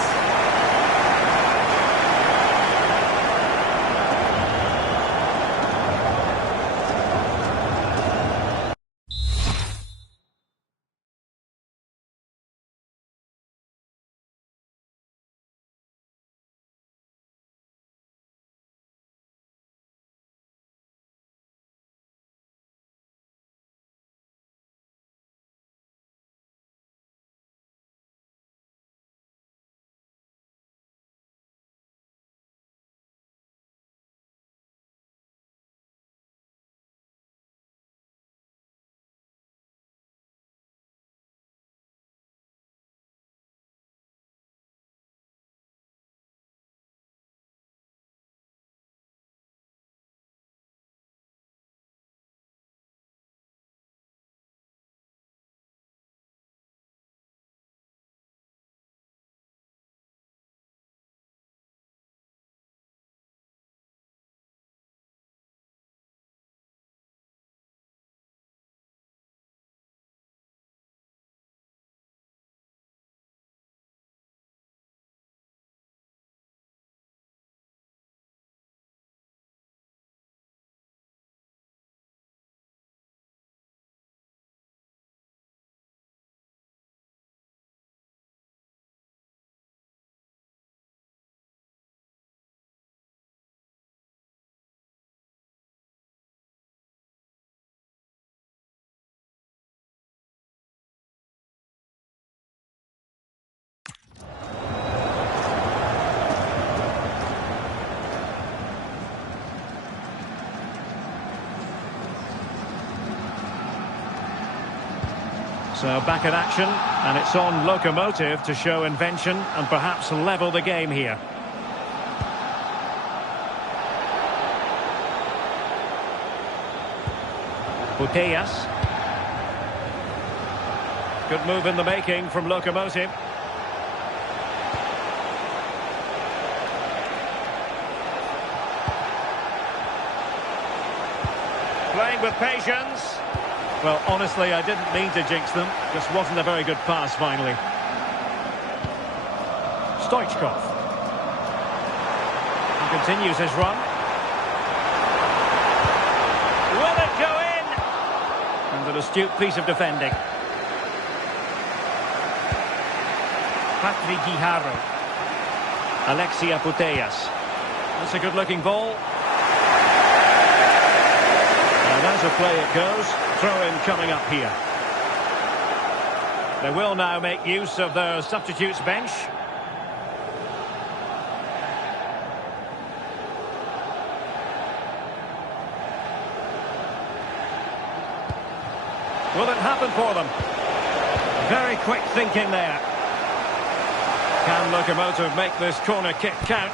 So back in action, and it's on Locomotive to show invention and perhaps level the game here. Putellas. Good move in the making from Locomotive. Playing with patience. Well, honestly, I didn't mean to jinx them. Just wasn't a very good pass, finally. Stoichkov. He continues his run. Will it go in? And an astute piece of defending. Patrick Guijarro. Alexia Putellas. That's a good-looking ball. And as a play it goes. Throw-in coming up here. They will now make use of their substitutes bench. Will it happen for them? Very quick thinking there. Can Locomotive make this corner kick count?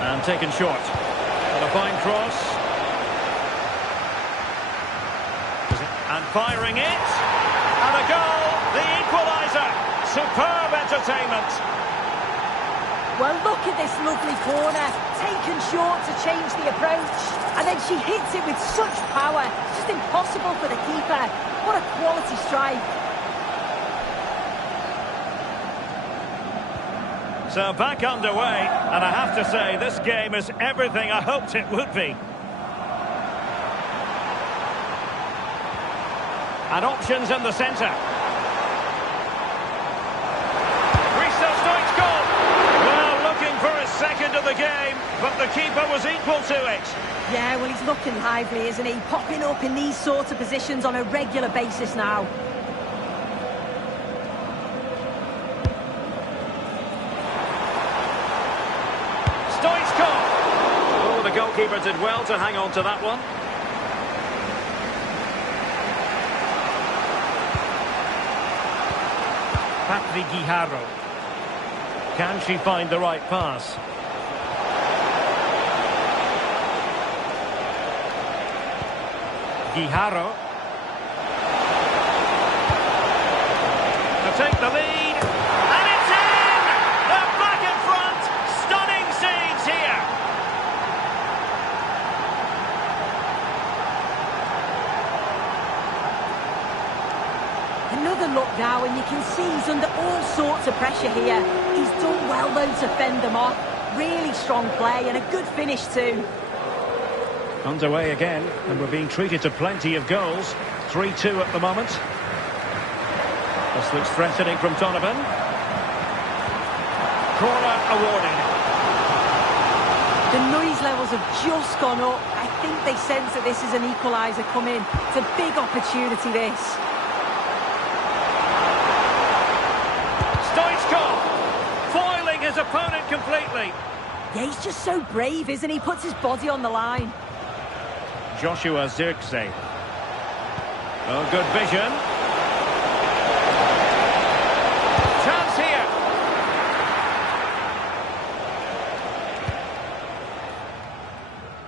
And taken short. And a fine cross. And firing it. And a goal. The equaliser. Superb entertainment. Well, look at this lovely corner. Taken short to change the approach. And then she hits it with such power. It's just impossible for the keeper. What a quality strike. So back underway. And I have to say, this game is everything I hoped it would be. And options in the centre. Well, looking for his second of the game, but the keeper was equal to it. Yeah, well, he's looking lively, isn't he? Popping up in these sorts of positions on a regular basis now. Oh, the goalkeeper did well to hang on to that one. Patrick Guijarro. Can she find the right pass? Guijarro. To take the lead. And it's in! They're back in front! Stunning scenes here! Another look now, and you can see he's under all sorts of pressure here. He's done well, though, to fend them off. Really strong play and a good finish, too. Underway again, and we're being treated to plenty of goals. 3-2 at the moment. This looks threatening from Donovan. Corner awarded. The noise levels have just gone up. I think they sense that this is an equaliser coming. It's a big opportunity, this. Stoichkov foiling his opponent completely. Yeah, he's just so brave, isn't he? Puts his body on the line. Joshua Zirkzee. Oh, good vision. Chance here.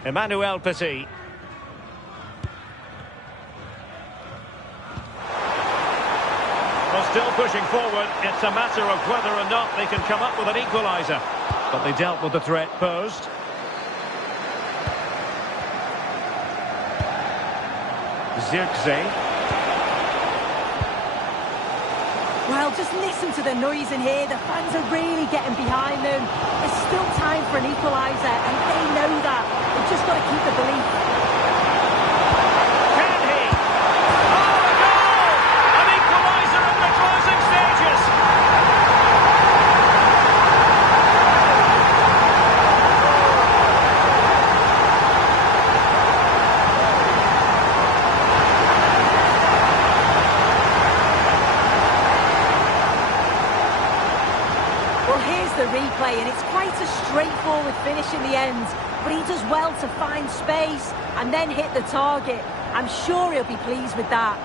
Emmanuel Petit. Well, still pushing forward. It's a matter of whether or not they can come up with an equaliser. But they dealt with the threat posed. Zirkzee. Well, just listen to the noise in here. The fans are really getting behind them. There's still time for an equaliser, and they know that. They've just got to keep the belief. Can he? Oh, a goal! An equaliser in the closing stages. Well, here's the replay, and it's quite a straightforward finish in the end. But he does well to find space and then hit the target. I'm sure he'll be pleased with that.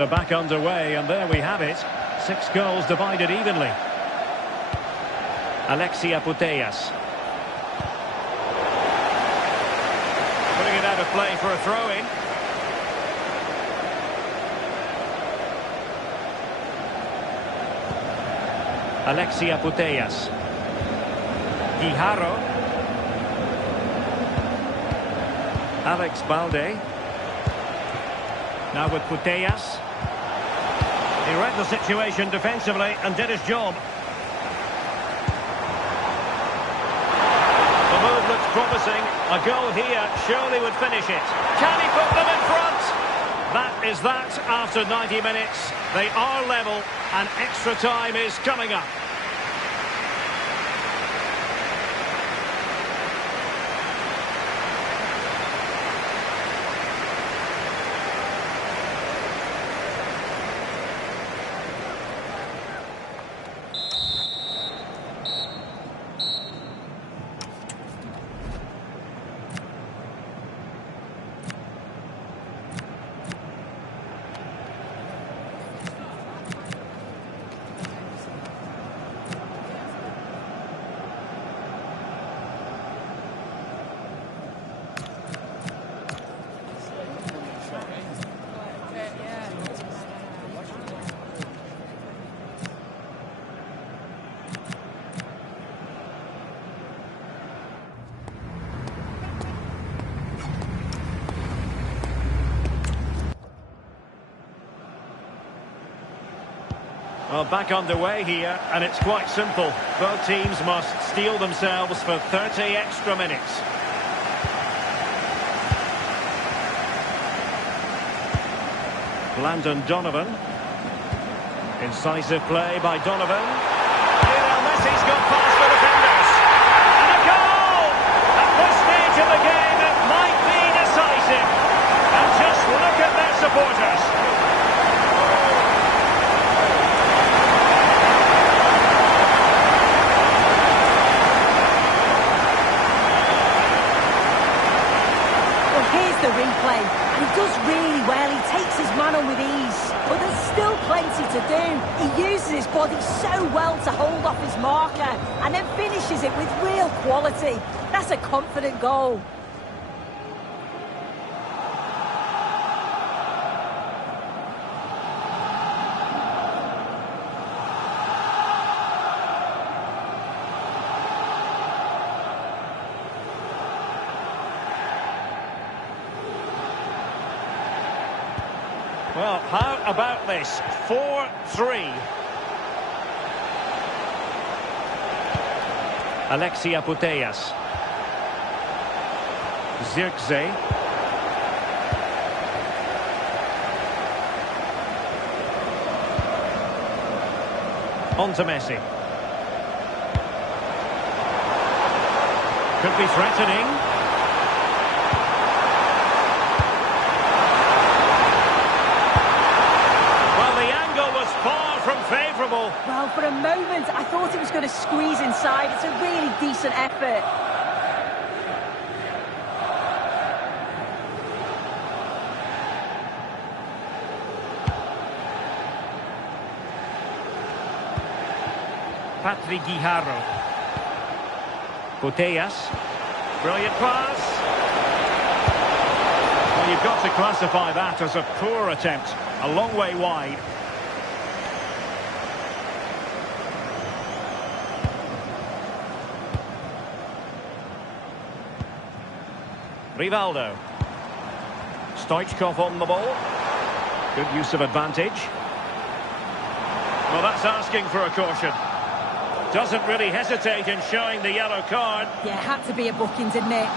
So back underway, and there we have it. 6 goals divided evenly. Alexia Putellas. Putting it out of play for a throw-in. Alexia Putellas. Guijarro. Alex Balde. Now with Putellas. He read the situation defensively and did his job. The move looks promising. A goal here surely would finish it. Can he put them in front? That is that after 90 minutes. They are level and extra time is coming up. Well, back underway here, and it's quite simple. Both teams must steel themselves for 30 extra minutes. Landon Donovan. Incisive play by Donovan. Lionel Messi's got past the defenders. And a goal! At this stage of the game, it might be decisive. And just look at their supporters. Here's the replay, and he does really well. He takes his man on with ease, but there's still plenty to do. He uses his body so well to hold off his marker, and then finishes it with real quality. That's a confident goal. Well, how about this? 4-3. Alexia Putellas. Zirkzee. On to Messi. Could be threatening. Far from favourable. Well, for a moment, I thought he was going to squeeze inside. It's a really decent effort. Patrick Guijarro. Putellas. Brilliant pass. Well, you've got to classify that as a poor attempt. A long way wide. Rivaldo. Stoichkov on the ball. Good use of advantage. Well, that's asking for a caution. Doesn't really hesitate in showing the yellow card. Yeah, had to be a booking, didn't it?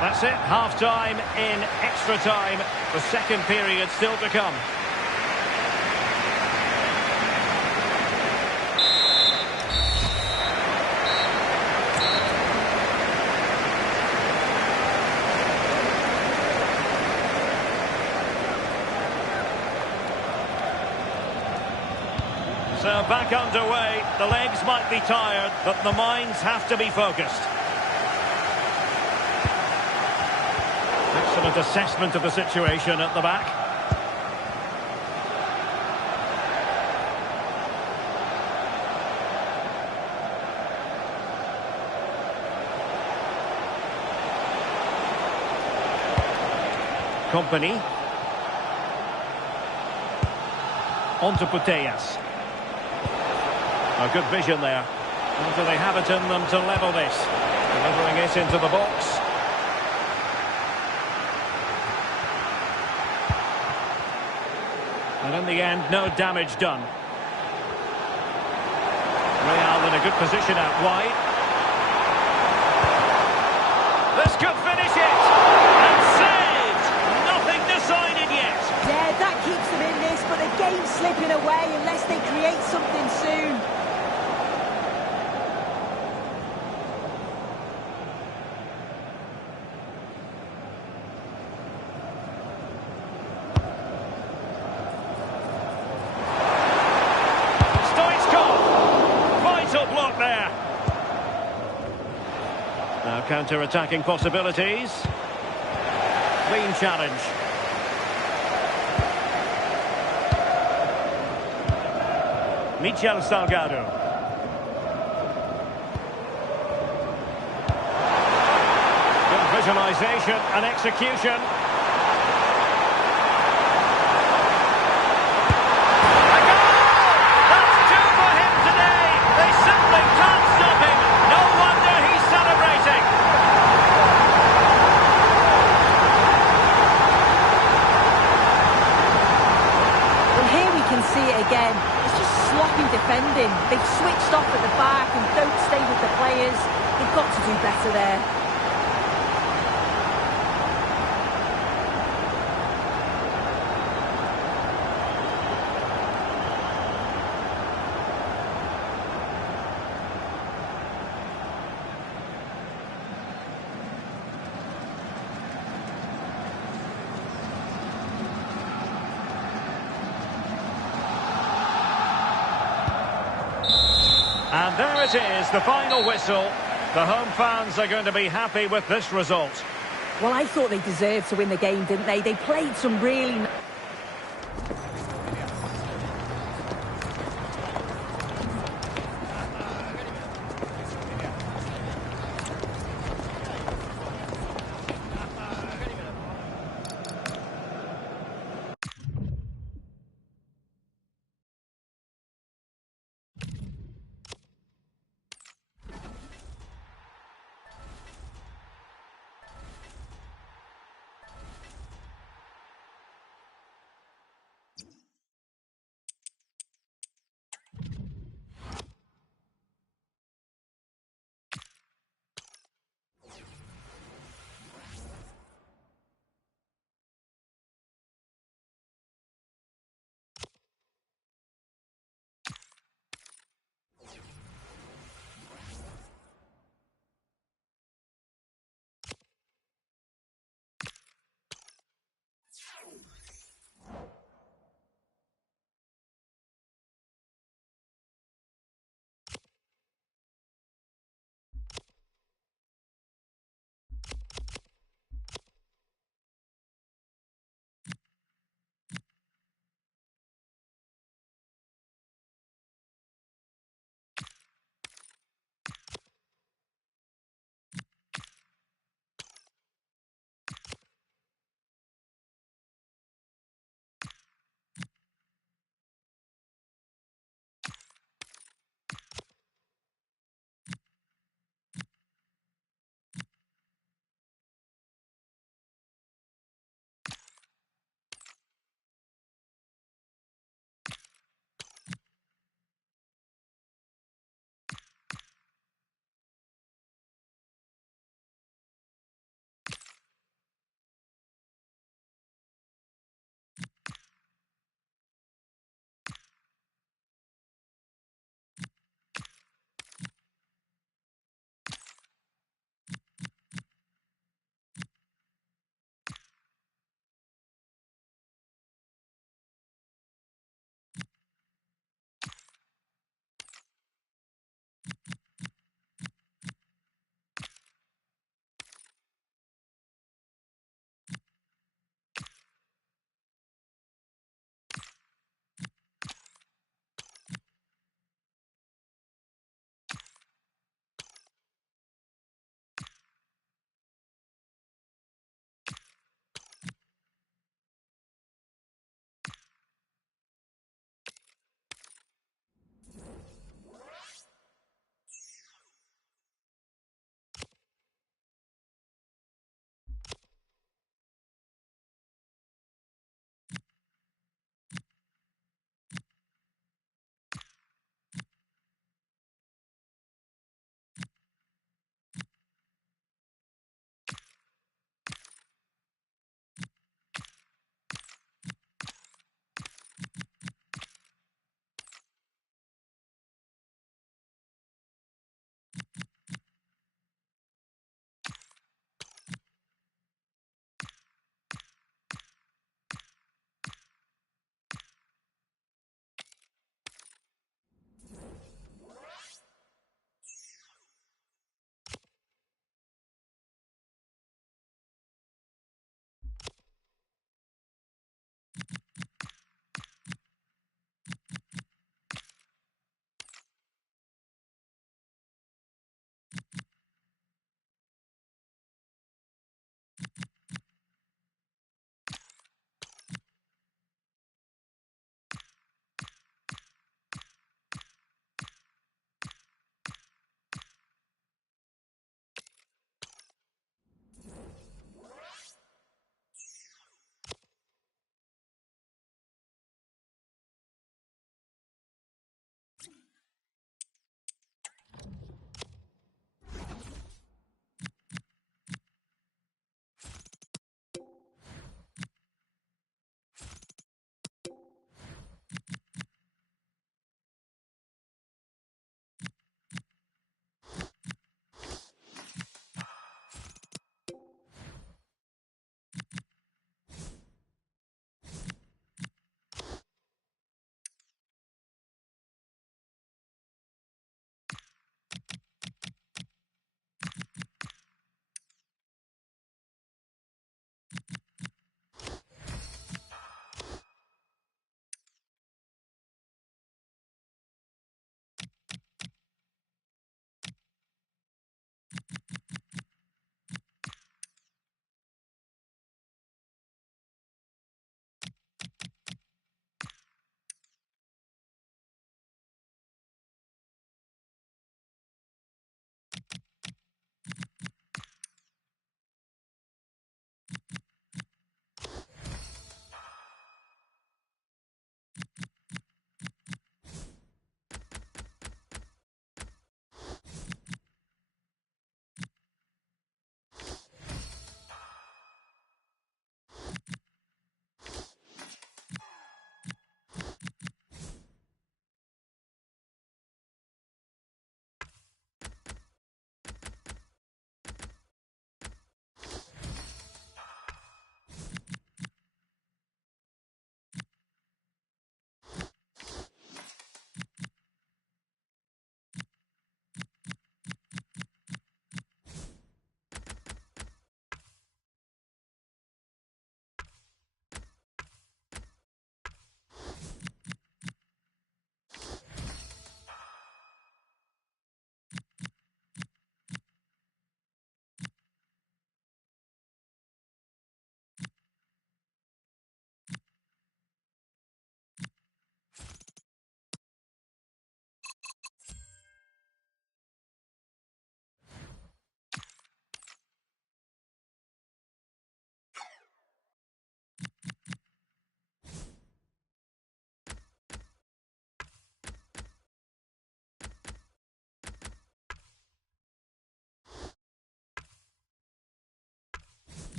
That's it, half-time in extra time. The second period still to come. So back underway. The legs might be tired, but the minds have to be focused. Excellent assessment of the situation at the back. Company. On to Putellas. A good vision there. And do they have it in them to level this? Delivering it into the box. And in the end, no damage done. Real in a good position out wide. This could finish it! And saved! Nothing decided yet. Yeah, that keeps them in this, but the game's slipping away unless they create something soon. There. Now counter-attacking possibilities. Clean challenge. Michel Salgado. Good visualization and execution. Again, it's just sloppy defending. They've switched off at the back and don't stay with the players. They've got to do better there. And there it is, the final whistle. The home fans are going to be happy with this result. Well, I thought they deserved to win the game, didn't they? They played some really...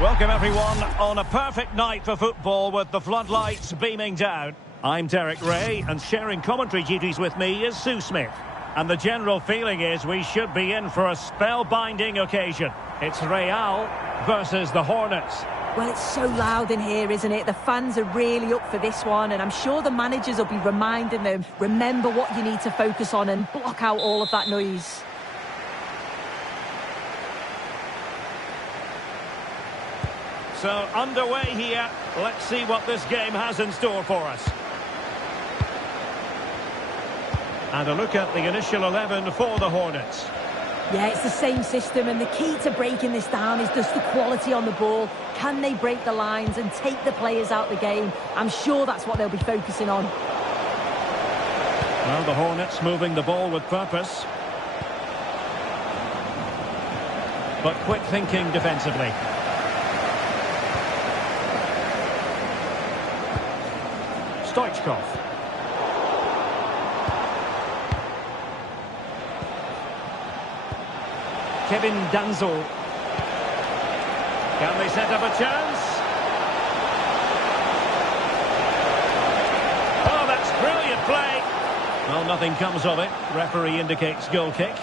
Welcome everyone on a perfect night for football with the floodlights beaming down. I'm Derek Ray and sharing commentary duties with me is Sue Smith. And the general feeling is we should be in for a spellbinding occasion. It's Real versus the Hornets. Well, it's so loud in here, isn't it? The fans are really up for this one, and I'm sure the managers will be reminding them, remember what you need to focus on and block out all of that noise. So, underway here. Let's see what this game has in store for us. And a look at the initial 11 for the Hornets. Yeah, it's the same system, and the key to breaking this down is just the quality on the ball. Can they break the lines and take the players out of the game? I'm sure that's what they'll be focusing on. Well, the Hornets moving the ball with purpose. But quick thinking defensively. Stoichkov. Kevin Danzel. Can they set up a chance? Oh, that's brilliant play. Well, nothing comes of it. Referee indicates goal kick.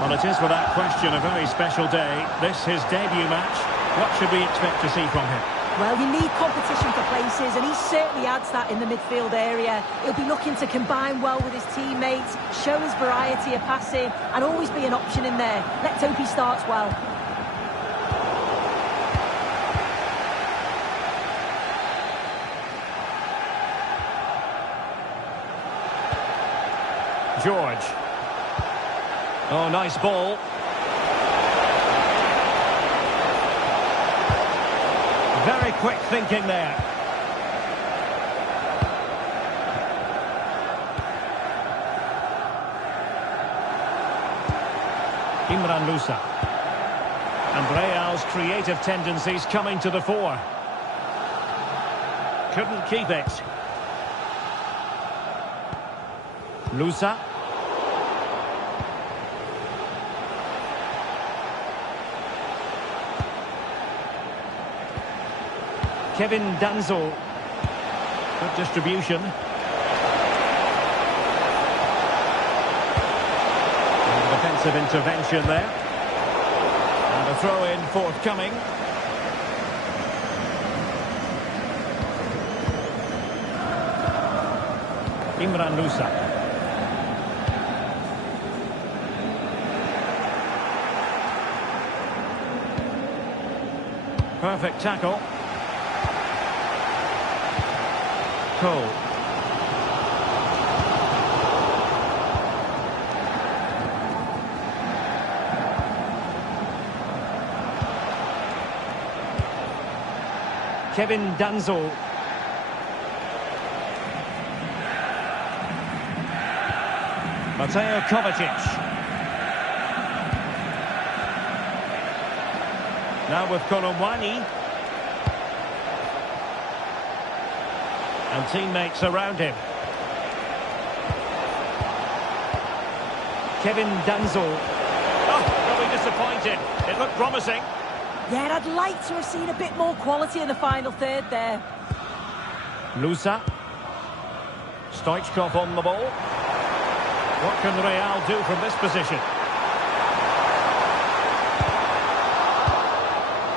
Well, it is without question a very special day. This his debut match. What should we expect to see from him? Well, you need competition for places, and he certainly adds that in the midfield area. He'll be looking to combine well with his teammates, show his variety of passing, and always be an option in there. Let's hope he starts well. George. Oh, nice ball. Very quick thinking there. Imran Musa. And Real's creative tendencies coming to the fore. Couldn't keep it. Musa. Kevin Danzel. Good distribution. And defensive intervention there. And a throw-in forthcoming. Imran Musa. Perfect tackle. Cole. Kevin Danzel. Mateo Kovacic. Now with Kolomwani. And teammates around him. Kevin Danzel. Oh, they'll be disappointed. It looked promising. Yeah, I'd like to have seen a bit more quality in the final third there. Musa. Stoichkov on the ball. What can Real do from this position?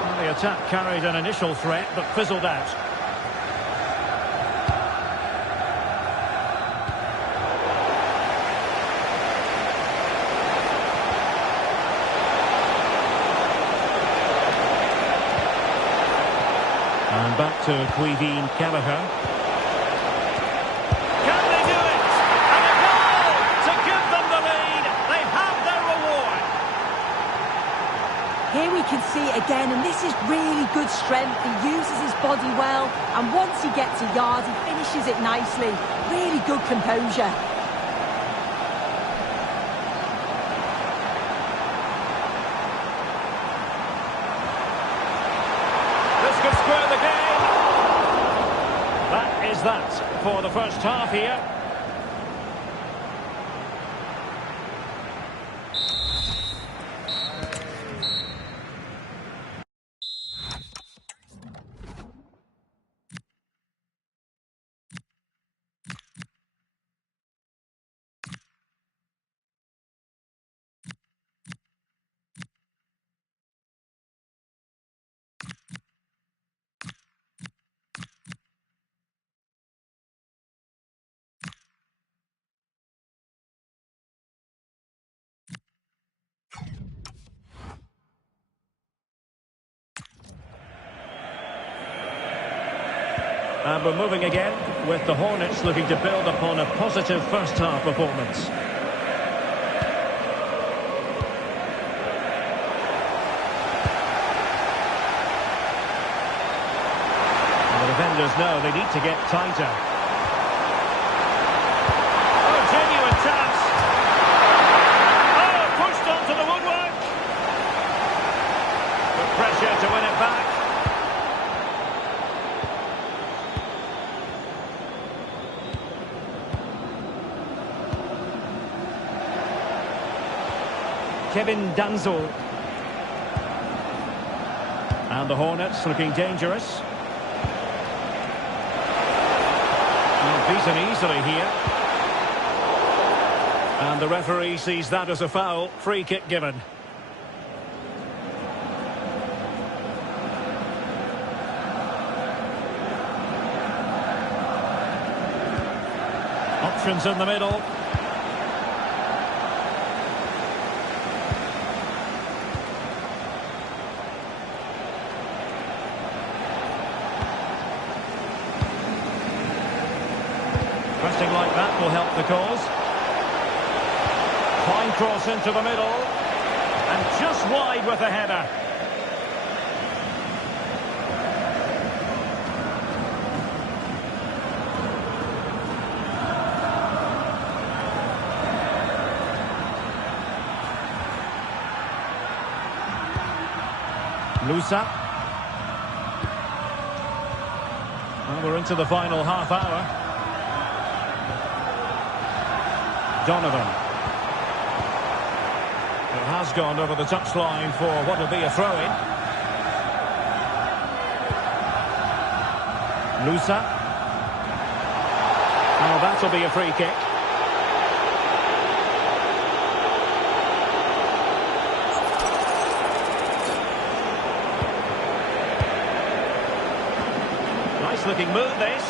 Well, the attack carried an initial threat, but fizzled out. And back to Quivine Callagher. Can they do it? And a goal to give them the lead. They have their reward. Here we can see it again, and this is really good strength. He uses his body well, and once he gets a yard, he finishes it nicely. Really good composure. That. for the first half here. And we're moving again with the Hornets looking to build upon a positive first-half performance. And the defenders know they need to get tighter. Oh, genuine chance. Oh, pushed onto the woodwork. Good pressure to win it back. Kevin Danzel. And the Hornets looking dangerous. Not beaten easily here. And the referee sees that as a foul. Free kick given. Options in the middle. Pressing like that will help the cause. Fine cross into the middle. And just wide with a header. Lusa. Well, we're into the final half hour. Donovan. It has gone over the touchline for what will be a throw-in. Lusa. Oh, that'll be a free kick. Nice looking move, this.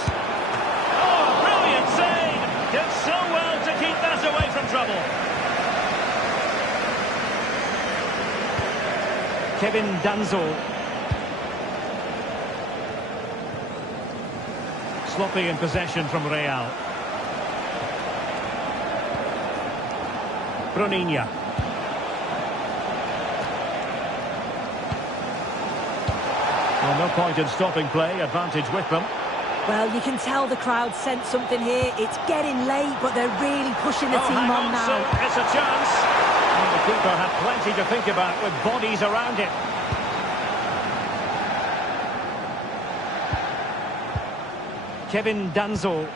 Oh, brilliant save! Did so well to keep that away from trouble. Kevin Danzel. Sloppy in possession from Real. Bruninha. Well, no point in stopping play. Advantage with them. Well, you can tell the crowd sense something here. It's getting late, but they're really pushing the team on now. So it's a chance. And the keeper had plenty to think about with bodies around him. Kevin Danzel.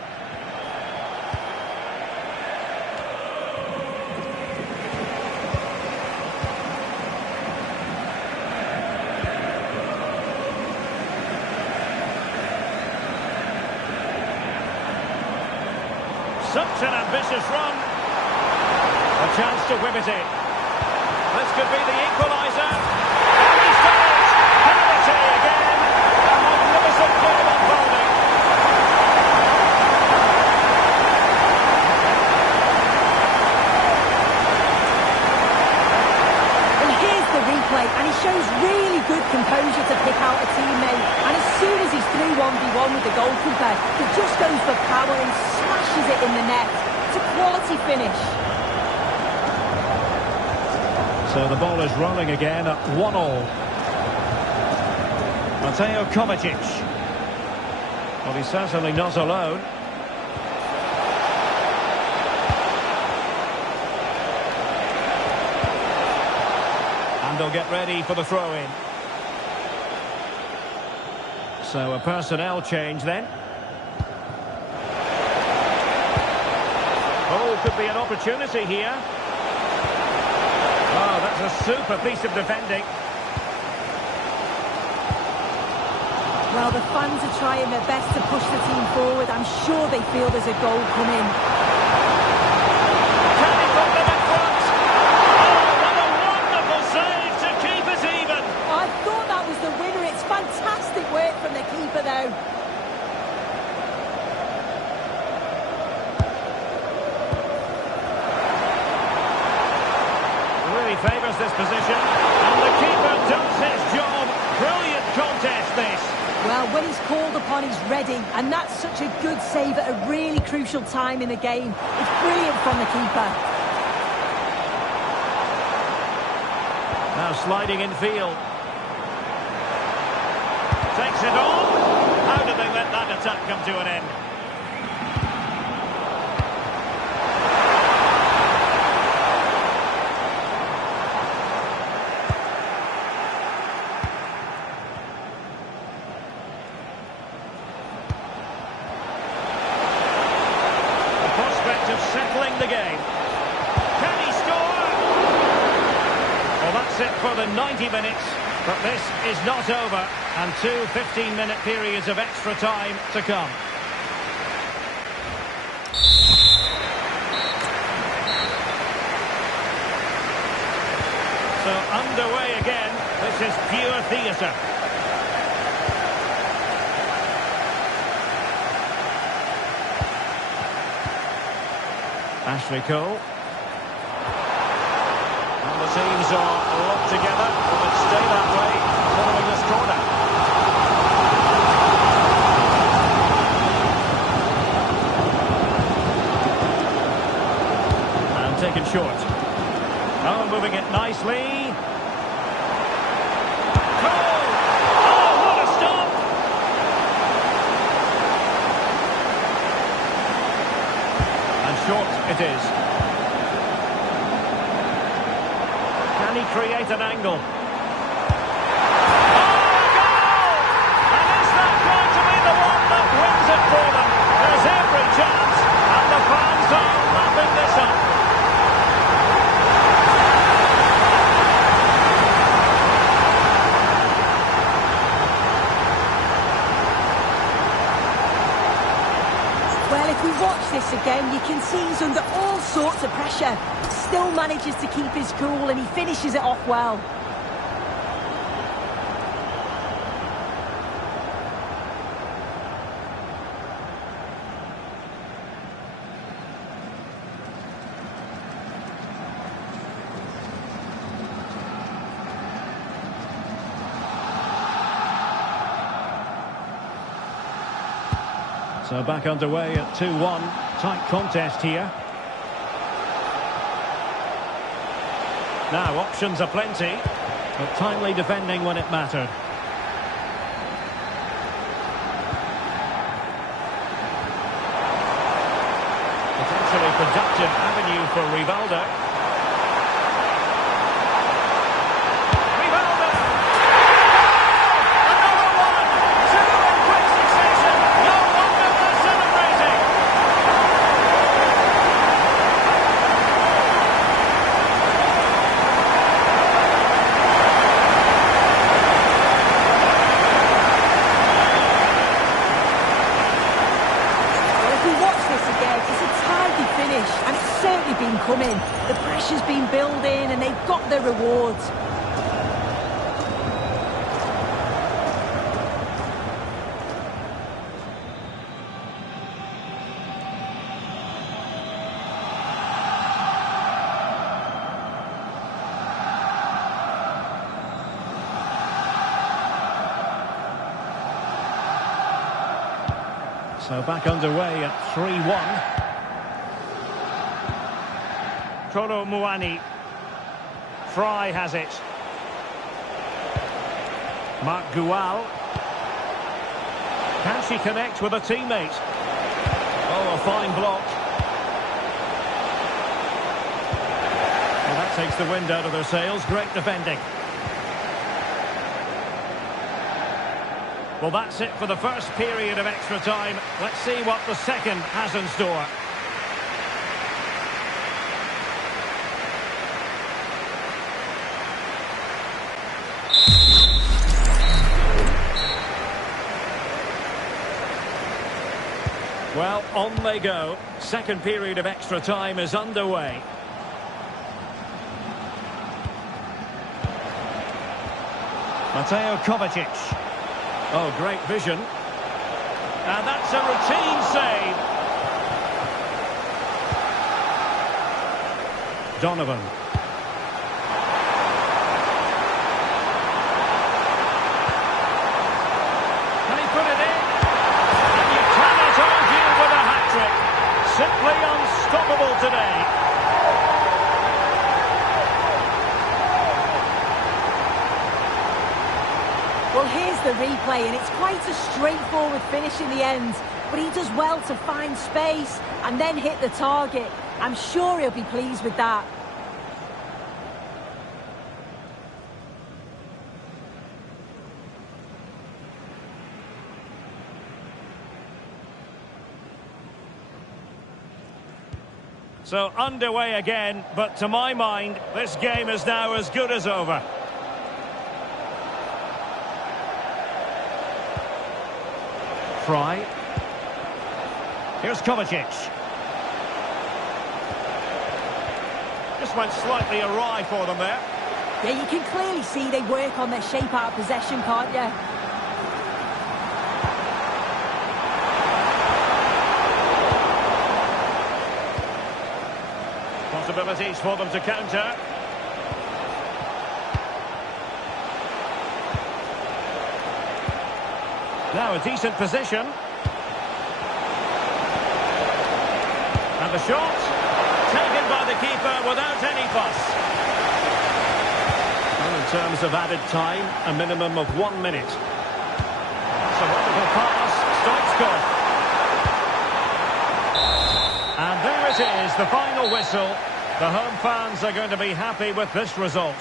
Such an ambitious run. A chance to whip it in. This could be the equaliser. And he's done it! Penalty again. A magnificent game unfolding. And here's the replay, and he shows really good composure to pick out a teammate. And as soon as he's through 1v1 with the goalkeeper, he just goes for power and smashes it in the net. It's a quality finish. So the ball is rolling again at 1-1. Mateo Kovacic. Well, he's certainly not alone. And they'll get ready for the throw-in. So a personnel change then. could be an opportunity here. Oh, that's a super piece of defending. Well, the fans are trying their best to push the team forward. I'm sure they feel there's a goal coming. Can he put them in front? Oh, what a wonderful save to keep it even. I thought that was the winner. It's fantastic work from the keeper, though. Really favours this position. And the keeper does his job. Brilliant contest, this. Well, when he's called upon, he's ready. And that's such a good save at a really crucial time in the game. It's brilliant from the keeper. Now sliding in field. Takes it on. How did they let that attack come to an end? Settling the game. Can he score? Well, that's it for the 90 minutes. But this is not over. And two 15-minute periods of extra time to come. So underway again. This is pure theatre. Ashley Cole. And the teams are locked together. Will it stay that way following this corner? And taken short. Oh, moving it nicely. Cole! Oh, what a stop! Short it is. Can he create an angle? Oh, goal! And is that going to be the one that wins it for them? There's every chance, and the fans are lapping this up. Well, if we watch this again, you can see he's under all sorts of pressure. Still manages to keep his cool and he finishes it off well. So back underway at 2-1. Tight contest here. Now options are plenty, but timely defending when it mattered. Potentially productive avenue for Rivaldo. And it's certainly been coming. The pressure's been building and they've got their rewards. So back underway at 3-1. Kolo Muani. Fry has it. Mark Gual. Can she connect with a teammate? Oh, a fine block. Well, that takes the wind out of their sails. Great defending. Well, that's it for the first period of extra time. Let's see what the second has in store. Well, on they go. Second period of extra time is underway. Mateo Kovacic. Oh, great vision. And that's a routine save. Donovan. Can he put it in? And you cannot argue with a hat-trick. Simply unstoppable today. Well, here's the replay, and it's quite a straightforward finish in the end. But he does well to find space and then hit the target. I'm sure he'll be pleased with that. So underway again, but to my mind, this game is now as good as over. Fry. Here's Kovacic. Just went slightly awry for them there. Yeah, you can clearly see they work on their shape out of possession, can't you? Possibilities for them to counter. Now a decent position. And the shot taken by the keeper without any fuss. Well, in terms of added time, a minimum of 1 minute. That's a wonderful pass. Strikes goal. And there it is, the final whistle. The home fans are going to be happy with this result.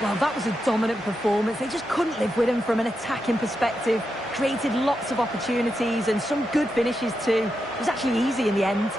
Well, that was a dominant performance. They just couldn't live with him from an attacking perspective. Created lots of opportunities and some good finishes too. It was actually easy in the end.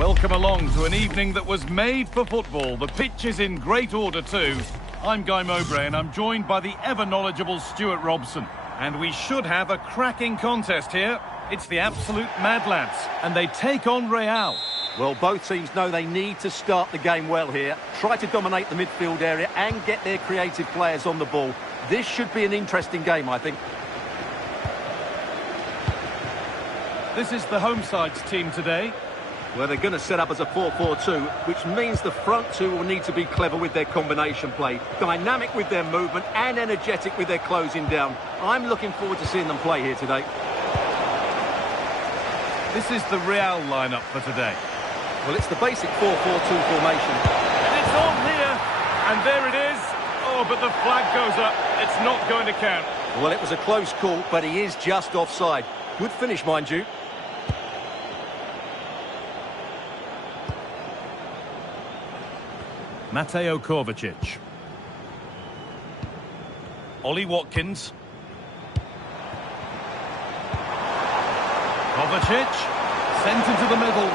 Welcome along to an evening that was made for football. The pitch is in great order too. I'm Guy Mowbray and I'm joined by the ever-knowledgeable Stuart Robson. And we should have a cracking contest here. It's the absolute Mad Lads, and they take on Real. Well, both teams know they need to start the game well here. Try to dominate the midfield area and get their creative players on the ball. This should be an interesting game, I think. This is the home side's team today. Well, they're going to set up as a 4-4-2, which means the front two will need to be clever with their combination play, dynamic with their movement and energetic with their closing down. I'm looking forward to seeing them play here today. This is the Real lineup for today. Well, it's the basic 4-4-2 formation. And it's on here, and there it is. Oh, but the flag goes up. It's not going to count. Well, it was a close call, but he is just offside. Good finish, mind you. Mateo Kovacic. Ollie Watkins. Kovacic. Sent into the middle.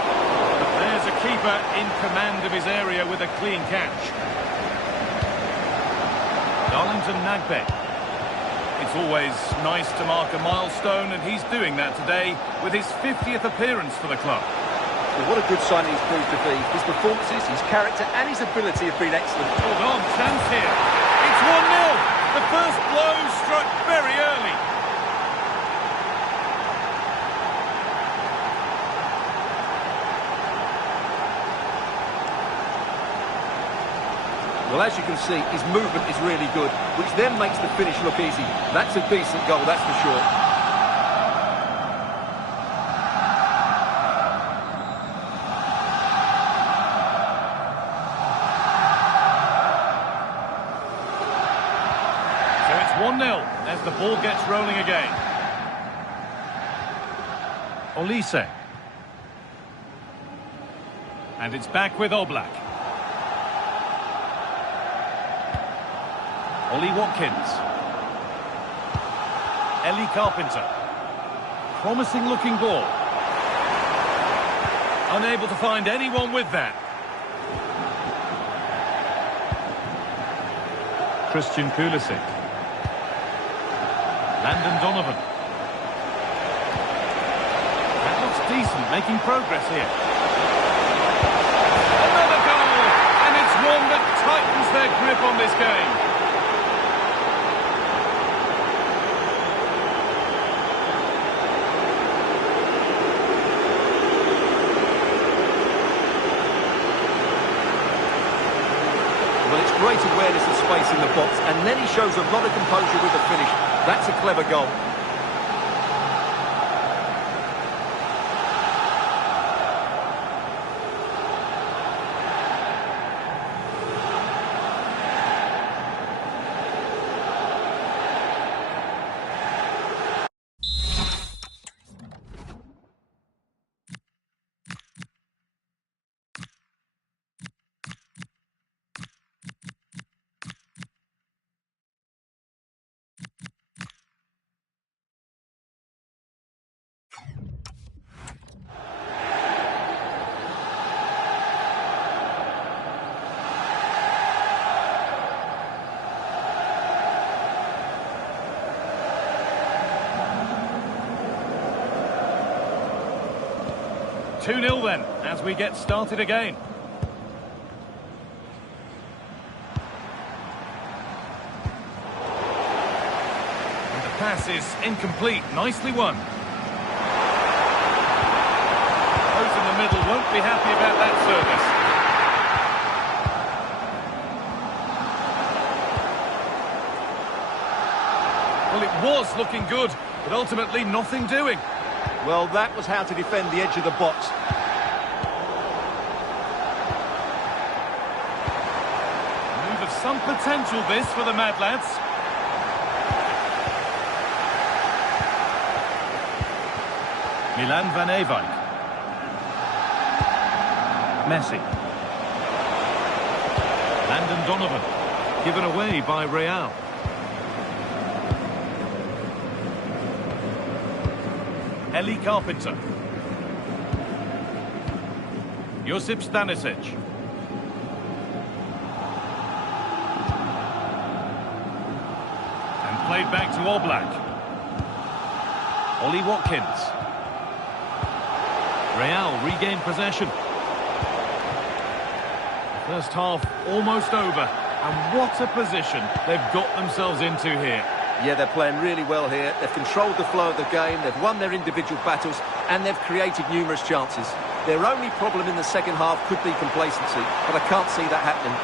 There's a keeper in command of his area with a clean catch. Darlington Nagbe. It's always nice to mark a milestone, and he's doing that today with his 50th appearance for the club. Well, what a good signing he's proved to be. His performances, his character and his ability have been excellent. Hold on, chance here. It's 1-0. The first blow struck very early. Well, as you can see, his movement is really good, which then makes the finish look easy. That's a decent goal, that's for sure. So it's 1-0 as the ball gets rolling again. Olise. And it's back with Oblak. Ollie Watkins. Ellie Carpenter. Promising looking ball. Unable to find anyone with that. Christian Pulisic. Landon Donovan. That looks decent, making progress here. Another goal! And it's one that tightens their grip on this game. Great awareness of space in the box, and then he shows a lot of composure with the finish. That's a clever goal. Two-nil then, as we get started again. And the pass is incomplete, nicely won. Those in the middle won't be happy about that service. Well, it was looking good, but ultimately nothing doing. Well, that was how to defend the edge of the box. Move of some potential this for the Mad Lads. Milan van Ewijk. Messi. Landon Donovan. Given away by Real. Ellie Carpenter. Josip Stanisic. And played back to Oblak. Ollie Watkins. Real regained possession. First half almost over. And what a position they've got themselves into here. Yeah, they're playing really well here. They've controlled the flow of the game, they've won their individual battles, and they've created numerous chances. Their only problem in the second half could be complacency, but I can't see that happening.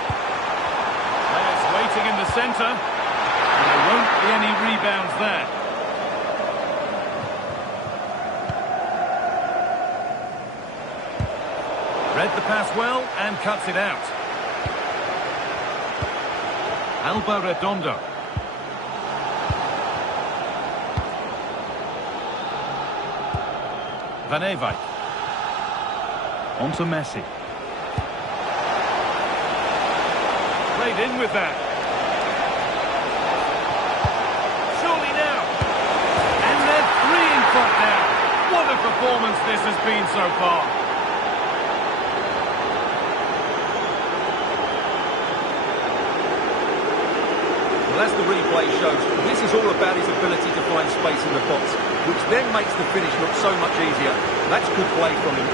Players waiting in the centre, and there won't be any rebounds there. Read the pass well and cuts it out. Alba Redondo. Van Ewijk. On to Messi. Played in with that. Surely now. And they're 3 in front now. What a performance this has been so far. Well, as the replay shows, this is all about his ability to find space in the box, which then makes the finish look so much easier. That's good play from him.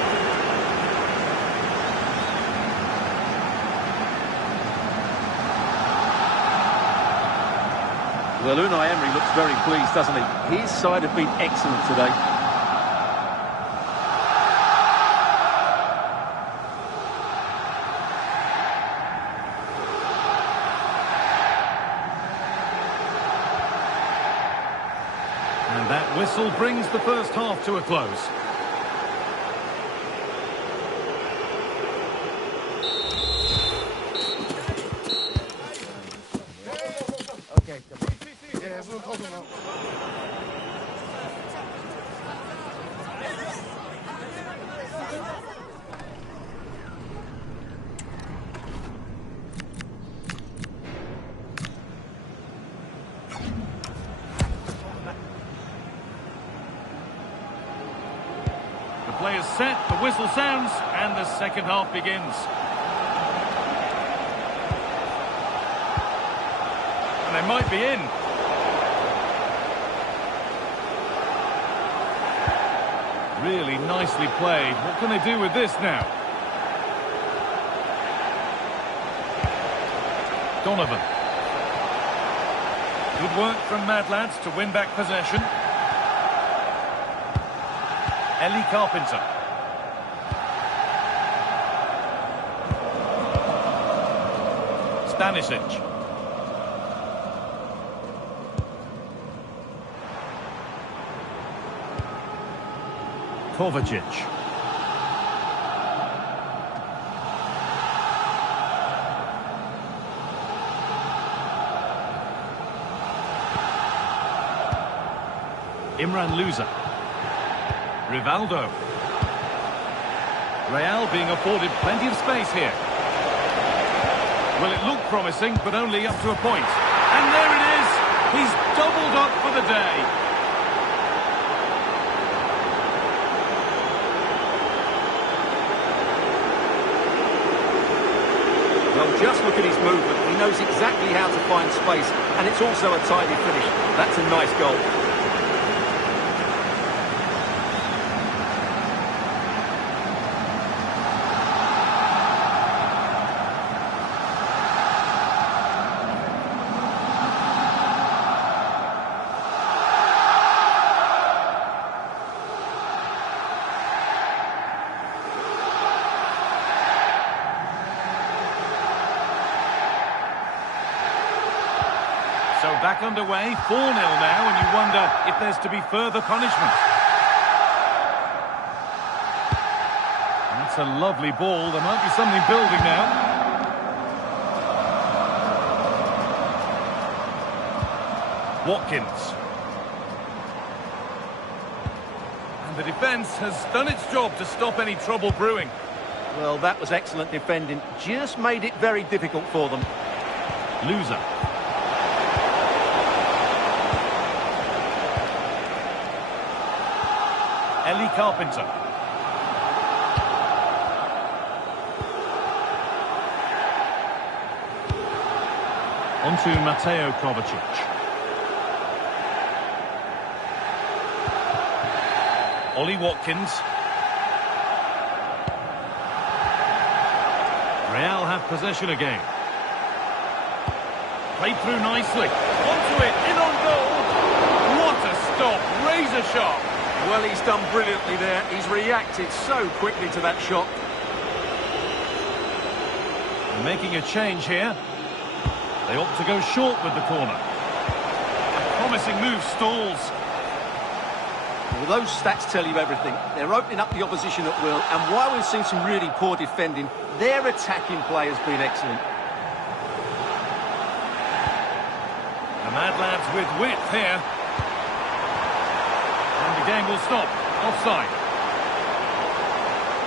Well, Unai Emery looks very pleased, doesn't he? His side have been excellent today. And that whistle brings the first half to a close. The play is set, the whistle sounds, and the second half begins. And they might be in. Really nicely played. What can they do with this now? Donovan. Good work from Mad Lads to win back possession. Ellie Carpenter. Stanisic. Kovacic. Imran Louza. Rivaldo. Real being afforded plenty of space here. Well, it looked promising, but only up to a point. And there it is! He's doubled up for the day. Well, just look at his movement. He knows exactly how to find space, and it's also a tidy finish. That's a nice goal. So back underway, 4-0 now, and you wonder if there's to be further punishment. That's a lovely ball. There might be something building now. Watkins. And the defence has done its job to stop any trouble brewing. Well, that was excellent defending. Just made it very difficult for them. Louza. Ellie Carpenter. Onto Mateo Kovacic. Ollie Watkins. Real have possession again. Played through nicely. Onto it, in on goal. What a stop, razor sharp. Well, he's done brilliantly there. He's reacted so quickly to that shot. They're making a change here. They opt to go short with the corner. A promising move stalls. Well, those stats tell you everything. They're opening up the opposition at will, and while we've seen some really poor defending, their attacking play has been excellent. The Mad Lads with width here. And the game will stop. Offside.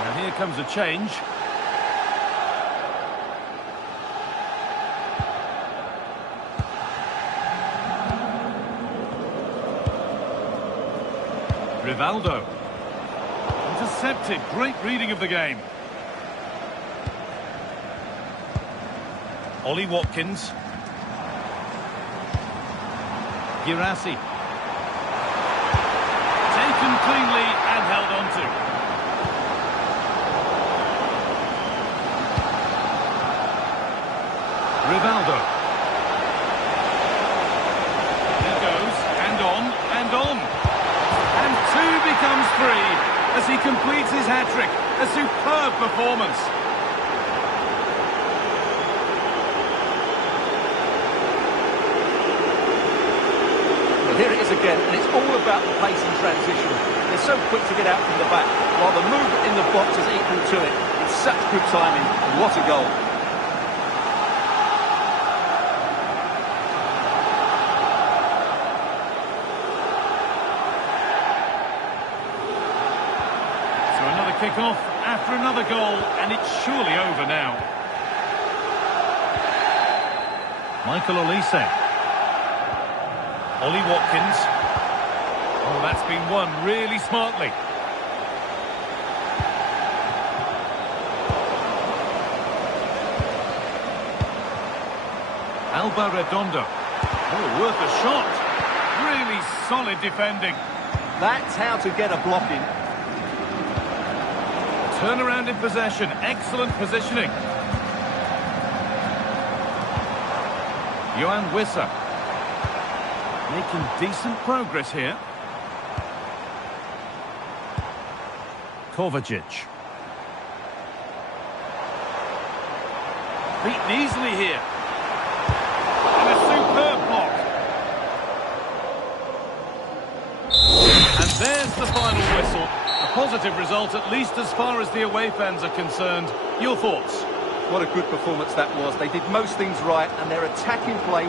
Now here comes a change. Rivaldo. Intercepted. Great reading of the game. Ollie Watkins. Girassi. Taken cleanly and held on to. Rivaldo. He goes, and on, and on. And two becomes three as he completes his hat-trick. A superb performance. Well, here it is again, and it's all about the pace and transition. They're so quick to get out from the back, while the movement in the box is equal to it. It's such good timing, and what a goal. Kick-off after another goal, and it's surely over now. Michael Olise. Ollie Watkins. Oh, that's been won really smartly. Alba Redondo. Oh, worth a shot. Really solid defending. That's how to get a block in. Turnaround in possession, excellent positioning. Johan Wissa. Making decent progress here. Kovacic. Beaten easily here. And a superb block. And there's the final whistle. A positive result, at least as far as the away fans are concerned. Your thoughts? What a good performance that was. They did most things right, and their attacking play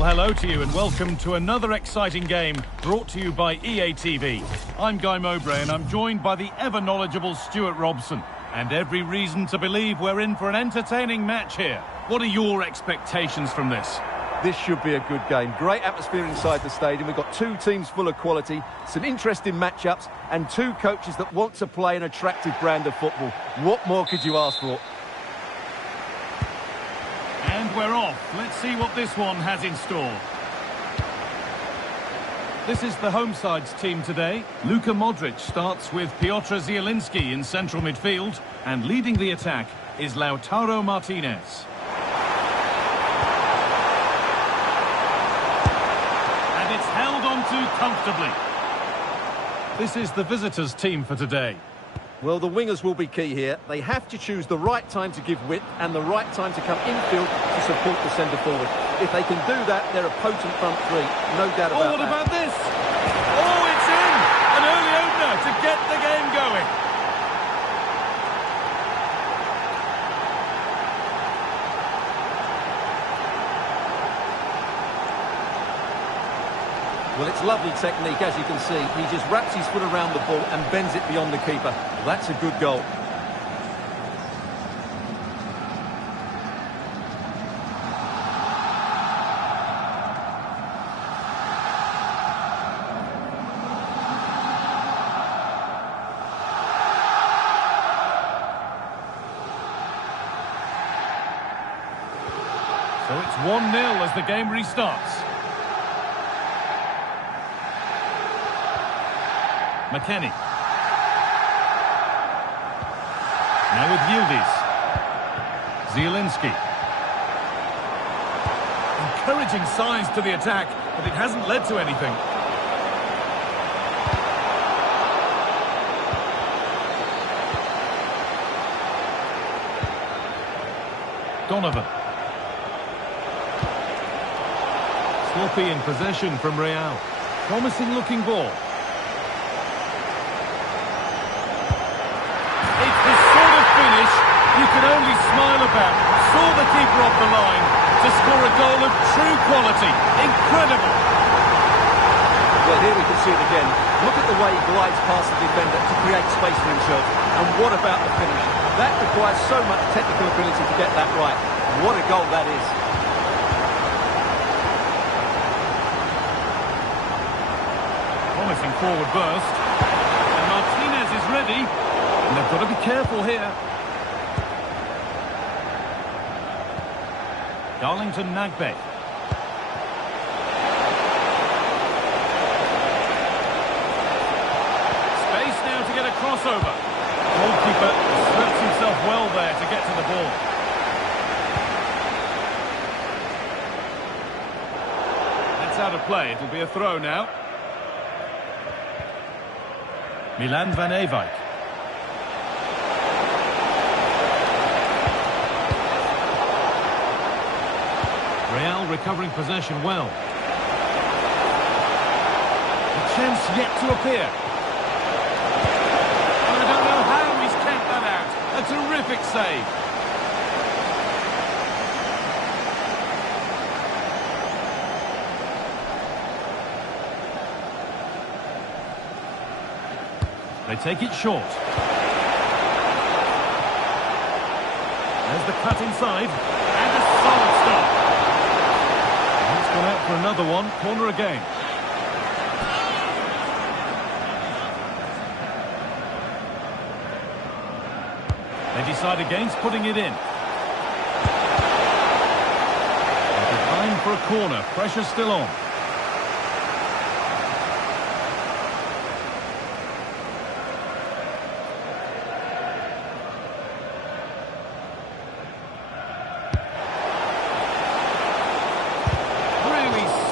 Well, hello to you and welcome to another exciting game brought to you by EA TV. I'm Guy Mowbray and I'm joined by the ever-knowledgeable Stuart Robson. And every reason to believe we're in for an entertaining match here. What are your expectations from this? This should be a good game. Great atmosphere inside the stadium. We've got two teams full of quality, some interesting matchups, and two coaches that want to play an attractive brand of football. What more could you ask for? And we're off. Let's see what this one has in store. This is the home side's team today. Luka Modric starts with Piotr Zielinski in central midfield, and leading the attack is Lautaro Martinez. And it's held on to comfortably. This is the visitors' team for today. Well, the wingers will be key here. They have to choose the right time to give width and the right time to come infield to support the centre-forward. If they can do that, they're a potent front three. No doubt about that. Oh, what about this? Oh, it's in! An early opener to get the game going. Well, it's lovely technique, as you can see. He just wraps his foot around the ball and bends it beyond the keeper. Well, that's a good goal. So it's 1-0 as the game restarts. McKennie. Now with Yildiz. Zielinski. Encouraging signs to the attack, but it hasn't led to anything. Donovan. Sloppy in possession from Real. Promising looking ball. It's the sort of finish you can only smile about. Saw the keeper off the line to score a goal of true quality. Incredible. Well, here we can see it again. Look at the way he glides past the defender to create space for himself. And what about the finish? That requires so much technical ability to get that right. What a goal that is. Promising forward burst. And Martinez is ready. And they've got to be careful here. Darlington Nagbe. Space now to get a crossover. Goalkeeper asserts himself well there to get to the ball. That's out of play. It'll be a throw now. Milan van Ewijk. Real recovering possession well. A chance yet to appear. And I don't know how he's kept that out. A terrific save. They take it short. There's the cut inside. And a solid stop. He's gone out for another one. Corner again. They decide against putting it in. Behind for a corner. Pressure still on.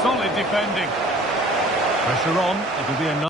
Solid defending. Pressure on. It'll be a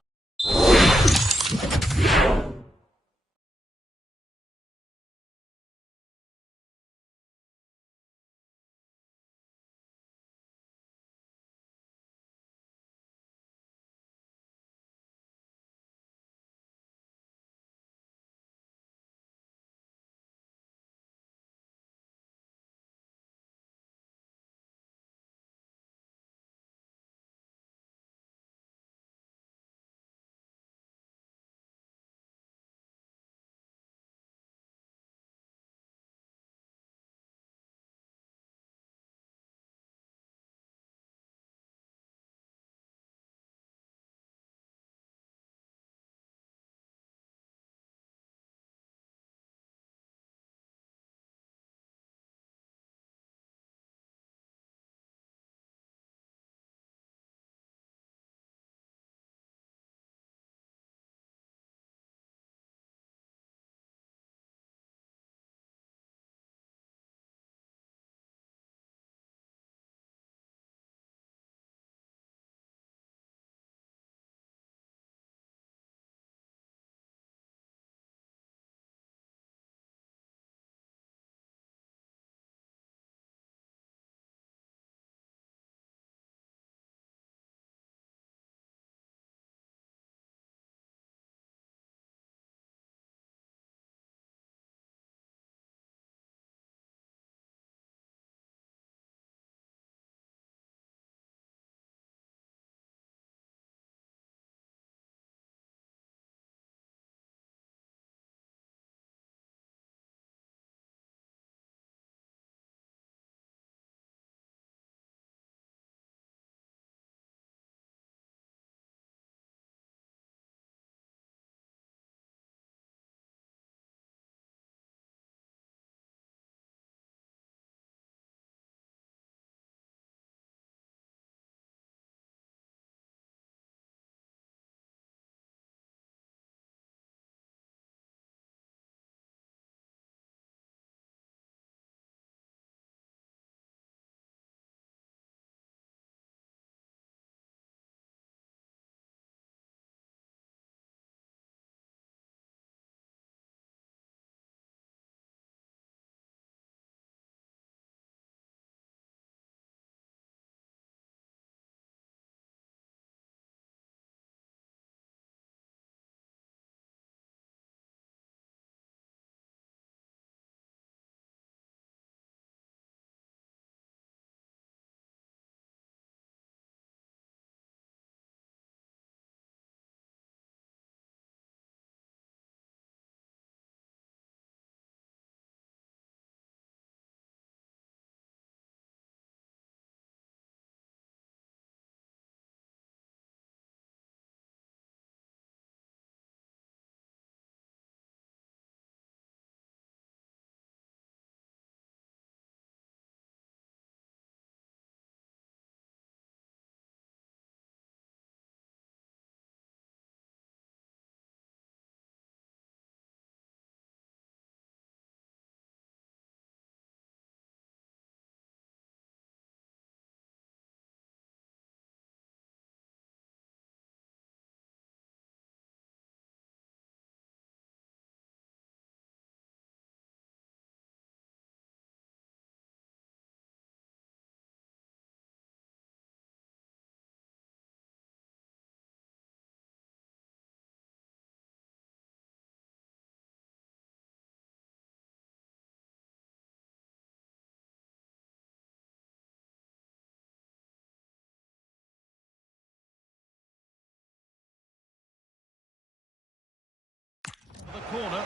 corner.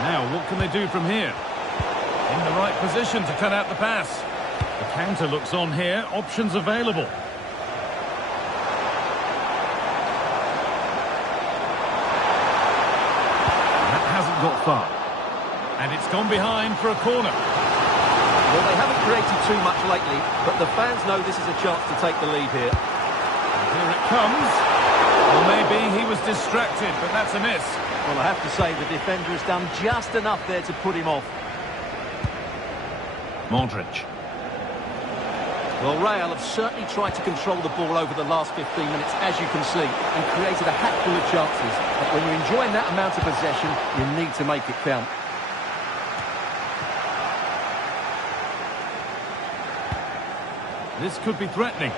Now, what can they do from here? In the right position to cut out the pass. The counter looks on here. Options available. That hasn't got far. And it's gone behind for a corner. Well, they haven't created too much lately, but the fans know this is a chance to take the lead here. And here it comes. Well, maybe he was distracted, but that's a miss. Well, I have to say the defender has done just enough there to put him off. Modric. Well, Real have certainly tried to control the ball over the last 15 minutes, as you can see, and created a hatful of chances. But when you're enjoying that amount of possession, you need to make it count. This could be threatening.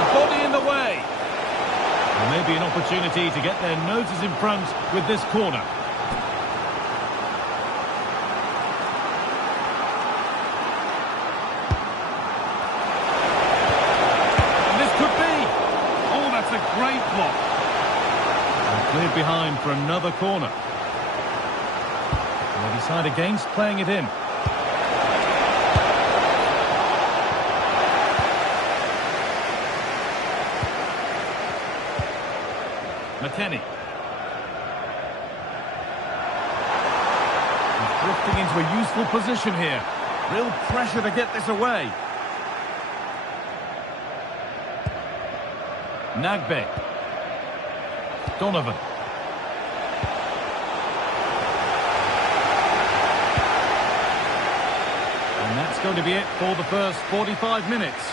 A body in the way. Well, maybe an opportunity to get their noses in front with this corner. And this could be. Oh, that's a great block. And cleared behind for another corner. And they decide against playing it in. McKennie. He's drifting into a useful position here. Real pressure to get this away. Nagbe. Donovan. And that's going to be it for the first 45 minutes.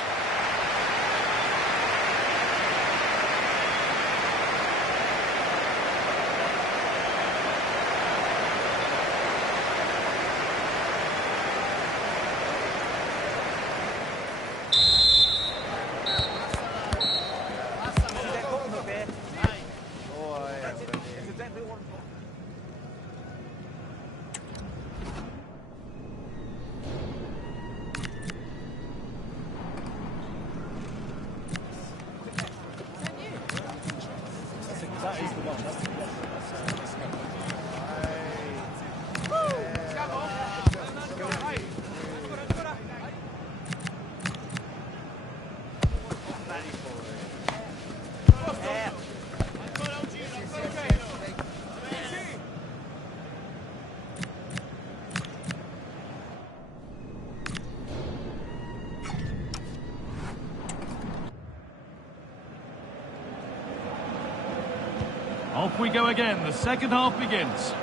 Off we go again. The second half begins.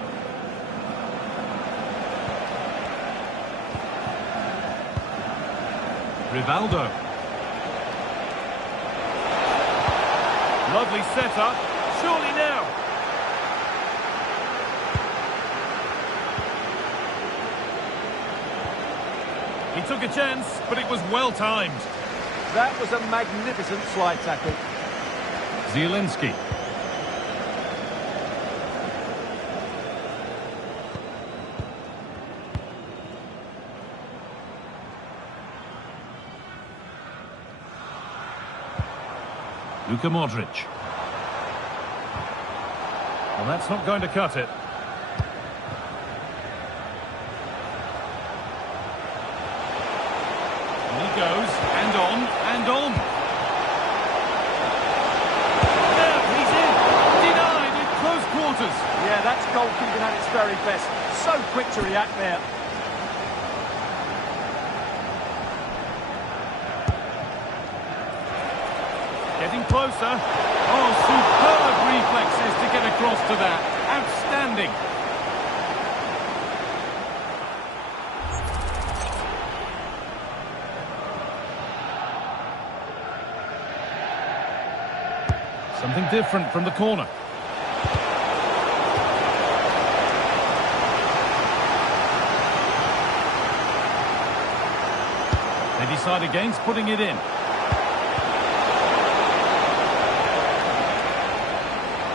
Rivaldo. Lovely setup. Surely now. He took a chance, but it was well timed. That was a magnificent slide tackle. Zielinski. Luka Modric. Well, that's not going to cut it. And he goes, and on, and on. Now he's in. Denied in close quarters. Yeah, that's goalkeeping at its very best. So quick to react there. Getting closer. Oh, superb reflexes to get across to that. Outstanding. Something different from the corner. decide against putting it in.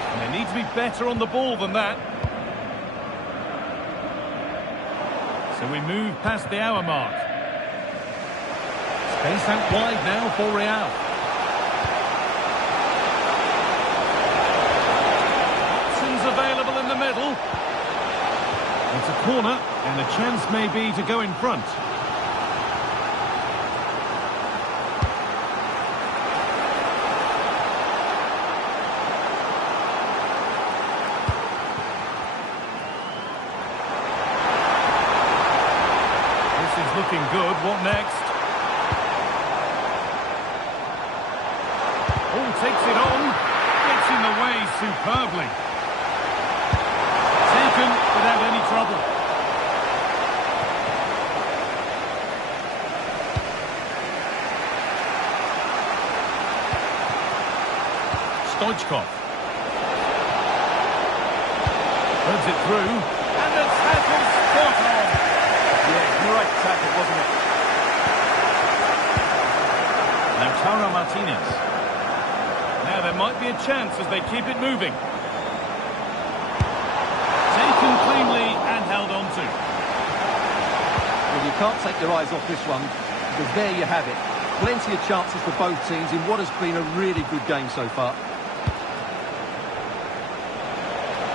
And they need to be better on the ball than that. So we move past the hour mark. Space out wide now for Real. Options available in the middle. It's a corner, and a chance may be to go in front. This is looking good. What next? Oh, takes it on. Gets in the way superbly. Taken without any trouble. Stoichkov. Runs it through. And the tackle spot on. Yeah, great tackle, wasn't it? Lautaro Martinez. Now there might be a chance as they keep it moving. Taken cleanly and held on to. Well, you can't take your eyes off this one, because there you have it. Plenty of chances for both teams in what has been a really good game so far.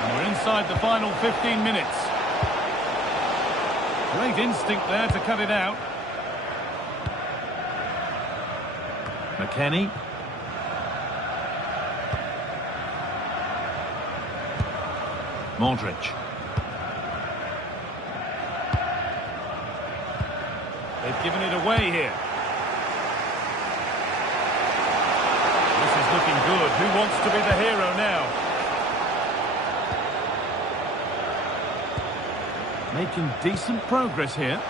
And we're inside the final 15 minutes. Great instinct there to cut it out. McKennie. Modric. They've given it away here. This is looking good. Who wants to be the hero now? Making decent progress here.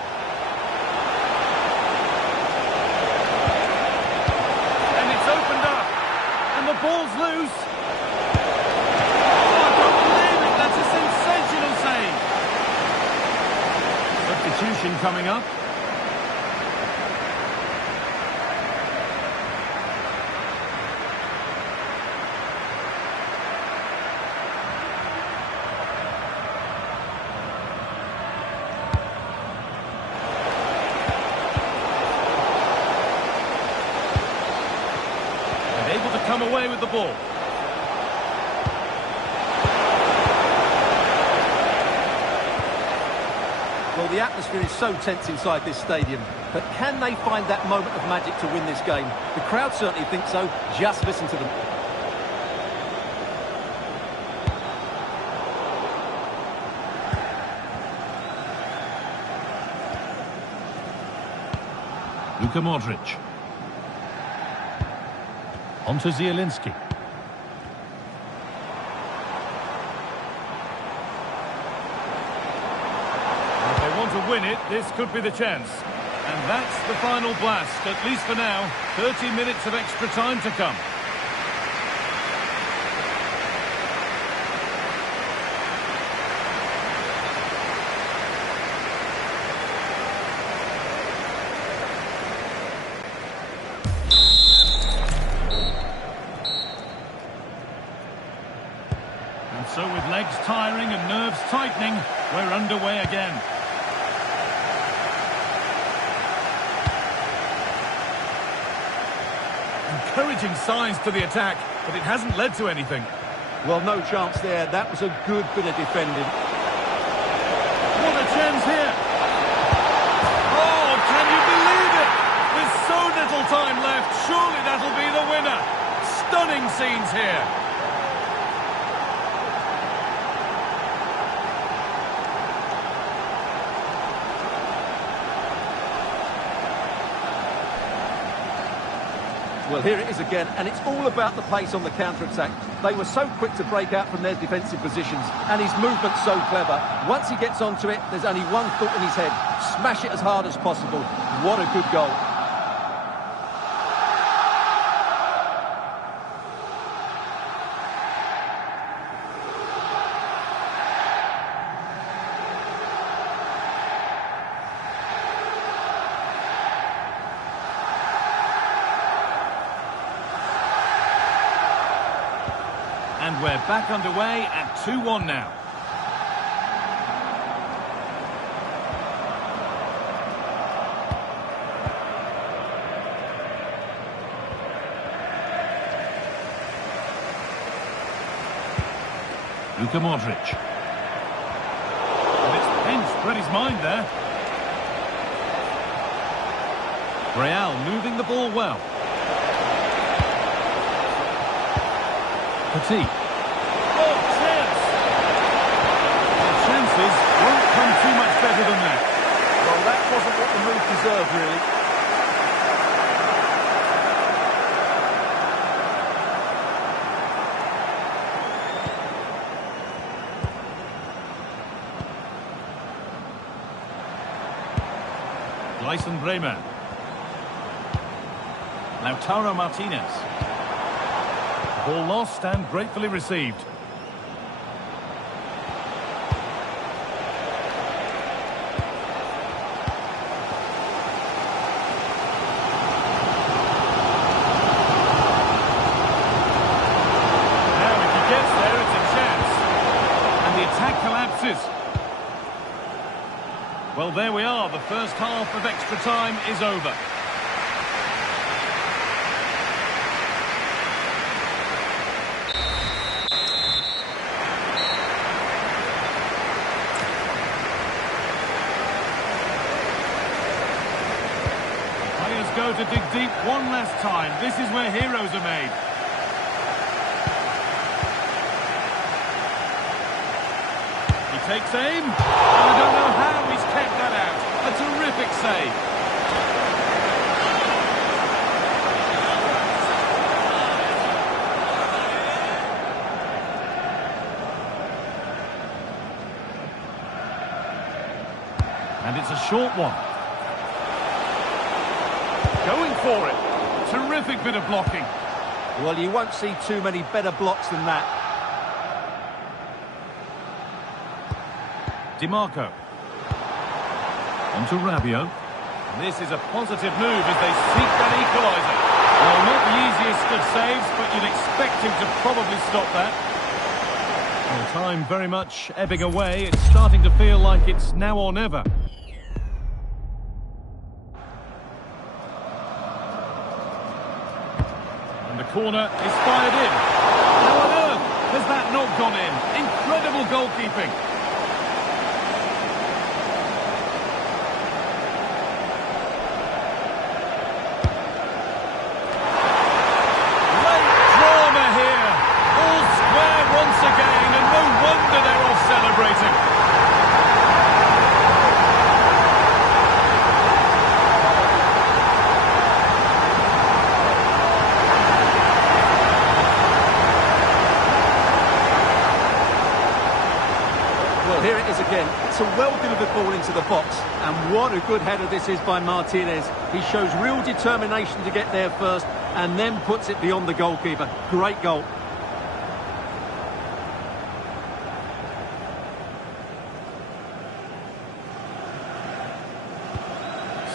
And it's opened up. And the ball's loose. Substitution coming up. And able to come away with the ball. Well, the atmosphere is so tense inside this stadium, but can they find that moment of magic to win this game? The crowd certainly think so. Just listen to them. Luka Modric. On to Zielinski. To win it, this could be the chance. And that's the final blast, at least for now. 30 minutes of extra time to come. And so with legs tiring and nerves tightening, we're underway again. Encouraging signs to the attack, but it hasn't led to anything. Well, no chance there. That was a good bit of defending. What a chance here! Oh, can you believe it? With so little time left, surely that'll be the winner. Stunning scenes here. Well, here it is again, and it's all about the pace on the counter-attack. They were so quick to break out from their defensive positions, and his movement's so clever. Once he gets onto it, there's only one thought in his head. Smash it as hard as possible. What a good goal. And we're back underway at 2-1 now. Luka Modric. And it's Pence read his mind there. Real moving the ball well. Petit. Oh, chance! The chances won't come too much better than that. Well, that wasn't what the move deserved, really. Lyson Bremer. Lautaro Martinez. Ball lost and gratefully received. Now if he gets there, it's a chance. And the attack collapses. Well, there we are. The first half of extra time is over. Players go to dig deep one last time. This is where heroes are made. He takes aim. I don't know how he's kept that out. A terrific save. And it's a short one. Going for it. Terrific bit of blocking. Well, you won't see too many better blocks than that. DiMarco. On to Rabiot. This is a positive move as they seek that equaliser. Well, not the easiest of saves, but you'd expect him to probably stop that. Well, time very much ebbing away. It's starting to feel like it's now or never. And the corner is fired in. How on earth has that not gone in? Incredible goalkeeping. Well, here it is again. It's a well-delivered ball into the box. And what a good header this is by Martinez. He shows real determination to get there first and then puts it beyond the goalkeeper. Great goal.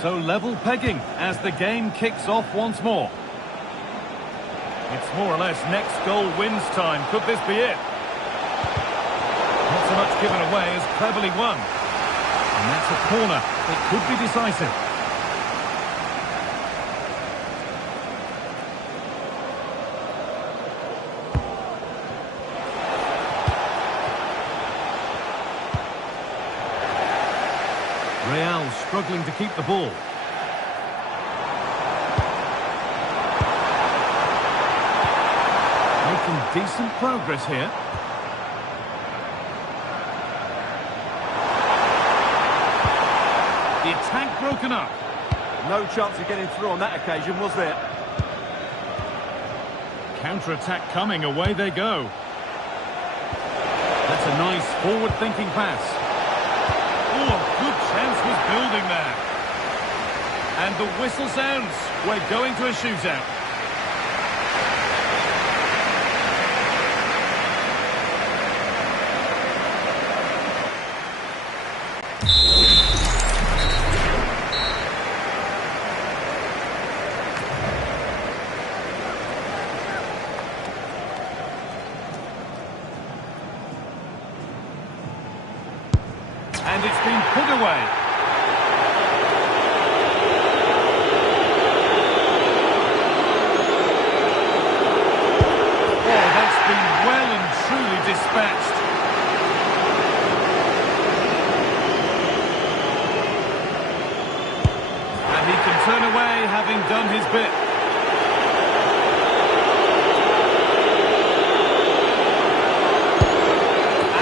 So level pegging as the game kicks off once more. It's more or less next goal wins time. Could this be it? Not so much given away as cleverly won. And that's a corner. It could be decisive. Real struggling to keep the ball. Making decent progress here. The attack broken up. No chance of getting through on that occasion, was there? Counter-attack coming, away they go. That's a nice forward-thinking pass. Oh, a good chance was building there. And the whistle sounds. We're going to a shootout. And it's been put away. Oh, that's been well and truly dispatched. And he can turn away, having done his bit.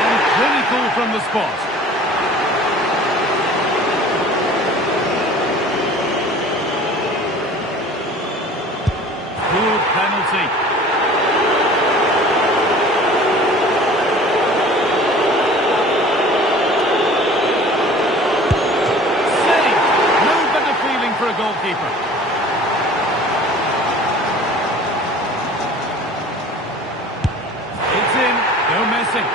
And clinical from the spot. Good penalty. Saved. No better feeling for a goalkeeper. It's in. No messing.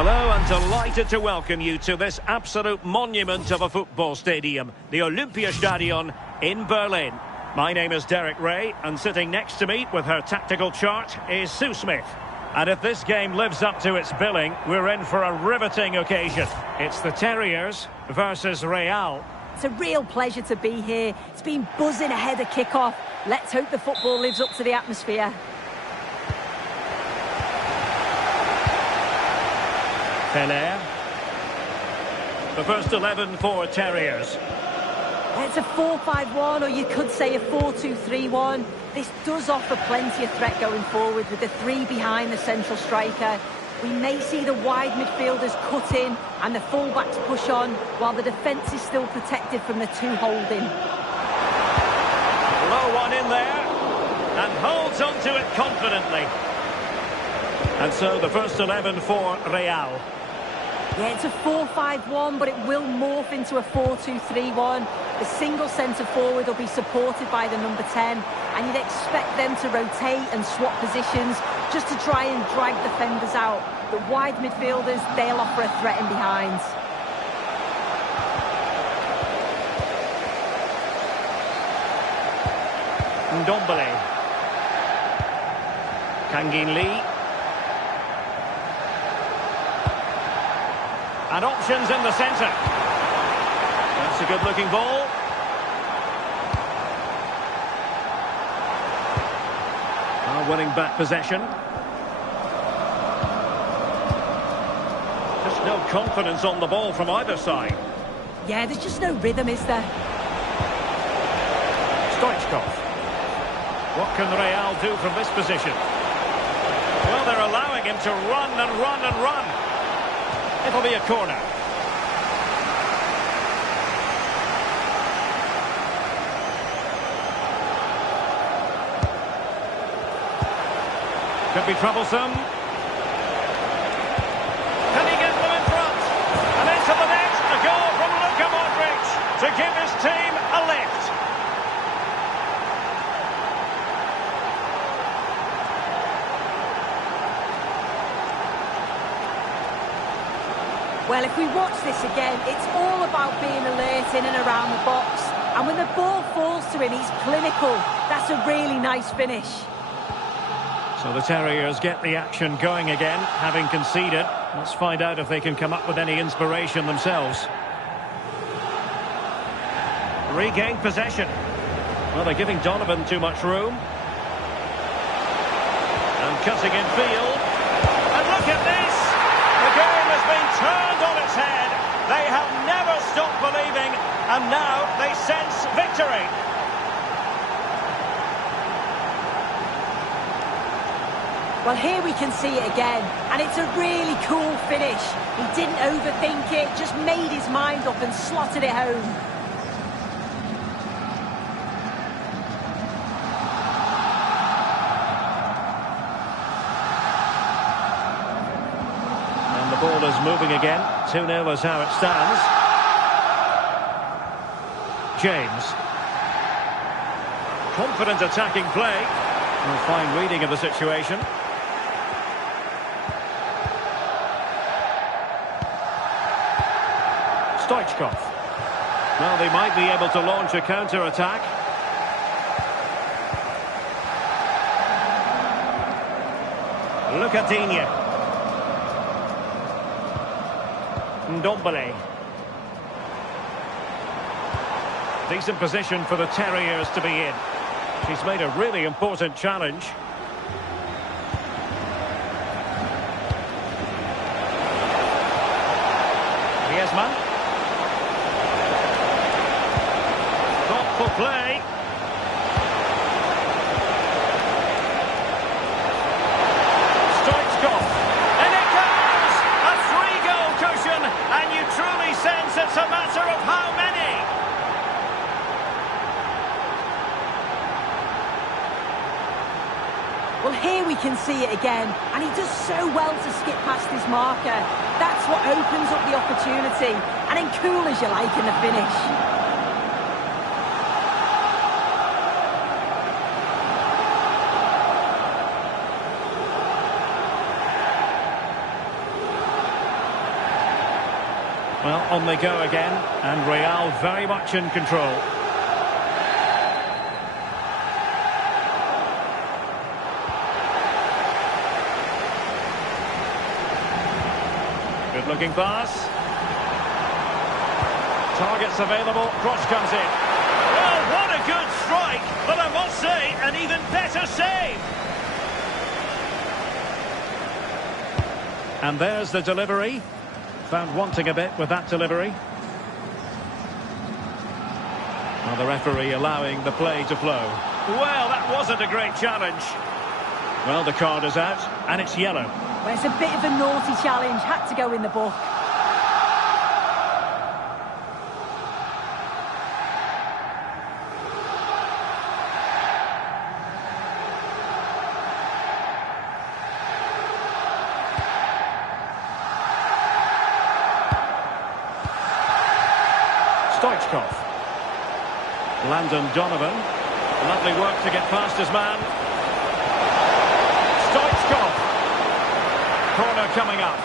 Hello and delighted to welcome you to this absolute monument of a football stadium, the Olympiastadion in Berlin. My name is Derek Ray, and sitting next to me with her tactical chart is Sue Smith. And if this game lives up to its billing, we're in for a riveting occasion. It's the Terriers versus Real. It's a real pleasure to be here. It's been buzzing ahead of kick-off. Let's hope the football lives up to the atmosphere. Feller. The first 11 for Terriers. It's a 4-5-1, or you could say a 4-2-3-1. This does offer plenty of threat going forward with the three behind the central striker. We may see the wide midfielders cut in and the full-backs push on, while the defence is still protected from the two holding. Low one in there, and holds on to it confidently. And so the first 11 for Real. Yeah, it's a 4-5-1, but it will morph into a 4-2-3-1. The single centre-forward will be supported by the number 10, and you'd expect them to rotate and swap positions just to try and drag defenders out. The wide midfielders, they'll offer a threat in behind. Ndombele. Kangin Lee. And options in the centre. That's a good-looking ball. Winning back possession. Just no confidence on the ball from either side. Yeah, there's just no rhythm, is there? Stoichkov. What can Real do from this position? Well, they're allowing him to run and run and run. It'll be a corner. Could be troublesome. Can he get them in front? And into the net, a goal from Luka Modric to give his team a lift. Well, if we watch this again, it's all about being alert in and around the box. And when the ball falls to him, he's clinical. That's a really nice finish. So the Terriers get the action going again, having conceded. Let's find out if they can come up with any inspiration themselves. Regained possession. Well, they're giving Donovan too much room. And cutting in field. And look at this! The game has been turned on its head. They have never stopped believing, and now they sense victory. Well, here we can see it again, and it's a really cool finish. He didn't overthink it, just made his mind up and slotted it home. And the ball is moving again. 2-0 is how it stands. James. Confident attacking play. A fine reading of the situation. Stoichkov. Well, they might be able to launch a counter-attack. Look at Digne. Ndombele. Decent position for the Terriers to be in. She's made a really important challenge. Griezmann. Thoughtful play. Stoichkov. And it goes! A 3-goal cushion, and you truly sense it's a matter of how many. Well, here we can see it again, and he does so well to skip past his marker. That's what opens up the opportunity, and then cool as you like in the finish. Well, on they go again, and Real very much in control. Good looking pass. Targets available, cross comes in. Well, what a good strike, but I must say, an even better save. And there's the delivery. Found wanting a bit with that delivery. Well, the referee allowing the play to flow. Well, that wasn't a great challenge. Well, the card is out, and it's yellow. Well, it's a bit of a naughty challenge. Had to go in the book. Stoichkov. Landon Donovan. Lovely work to get past his man. Stoichkov. Corner coming up.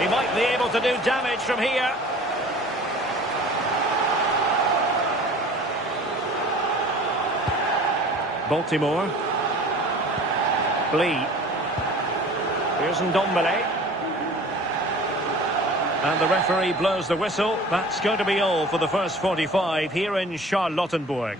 He might be able to do damage from here. Baltimore. Blee. Here's Ndombele. And the referee blows the whistle. That's going to be all for the first 45 here in Charlottenburg.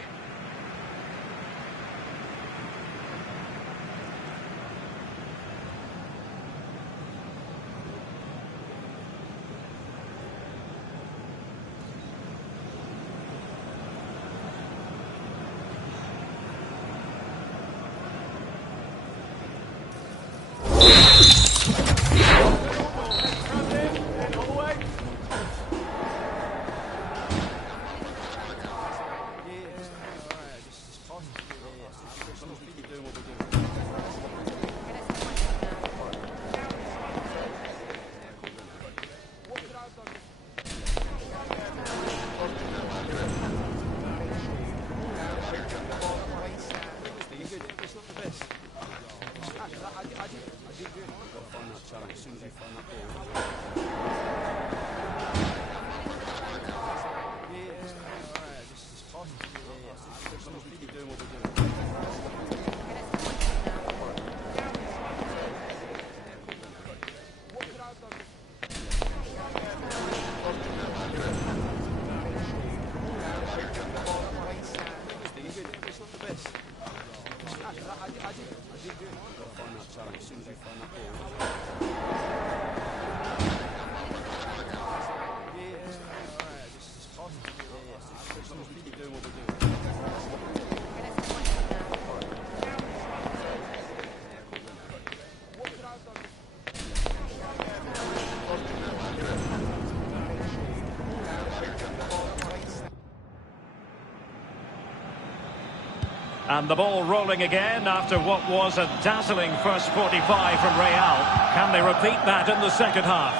And the ball rolling again after what was a dazzling first 45 from Real. Can they repeat that in the second half?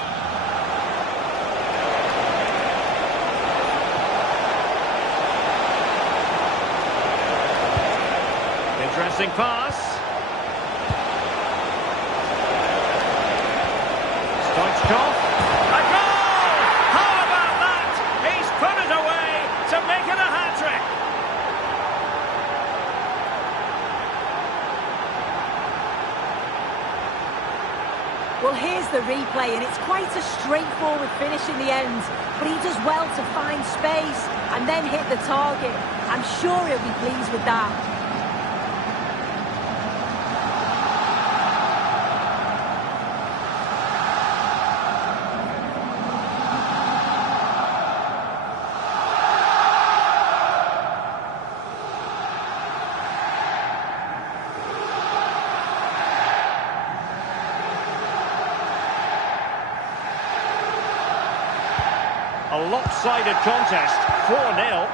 Interesting pass. Stoichkov. A goal! How about that? He's put it away to make it a hat-trick. Well, here's the replay, and it's quite a straightforward finish in the end. But he does well to find space and then hit the target. I'm sure he'll be pleased with that. lopsided contest, 4-0.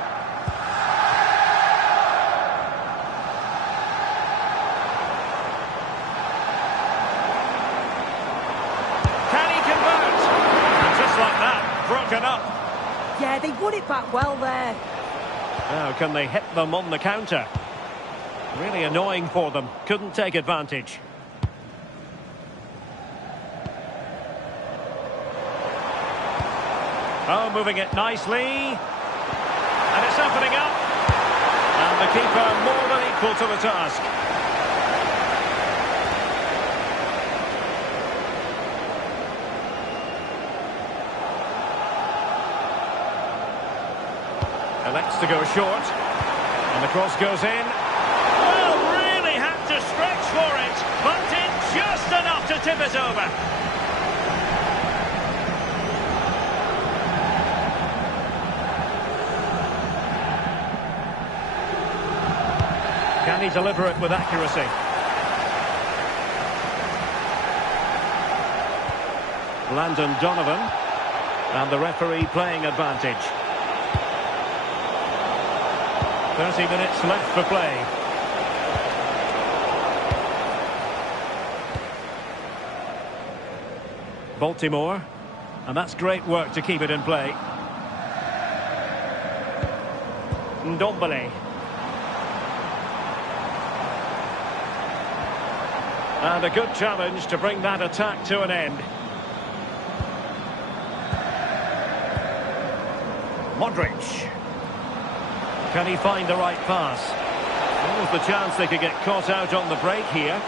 Can he convert? And just like that, broken up. Yeah, they won it back well there. Now, can they hit them on the counter? Really annoying for them. Couldn't take advantage. Oh, moving it nicely. And it's opening up. And the keeper more than equal to the task. Elects to go short. And the cross goes in. Well, really had to stretch for it. But in just enough to tip it over. Can he deliver it with accuracy? Landon Donovan. And the referee playing advantage. 30 minutes left for play. Baltimore. And that's great work to keep it in play. Ndombele. And a good challenge to bring that attack to an end. Modric. Can he find the right pass? There was the chance they could get caught out on the break here.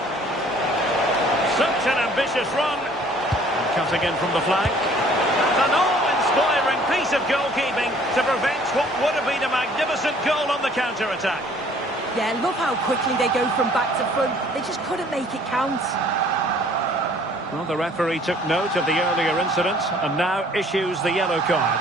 Such an ambitious run. And cutting in from the flank. That's an awe-inspiring piece of goalkeeping to prevent what would have been a magnificent goal on the counter-attack. Yeah, love how quickly they go from back to front. They just couldn't make it count. Well, the referee took note of the earlier incident and now issues the yellow card.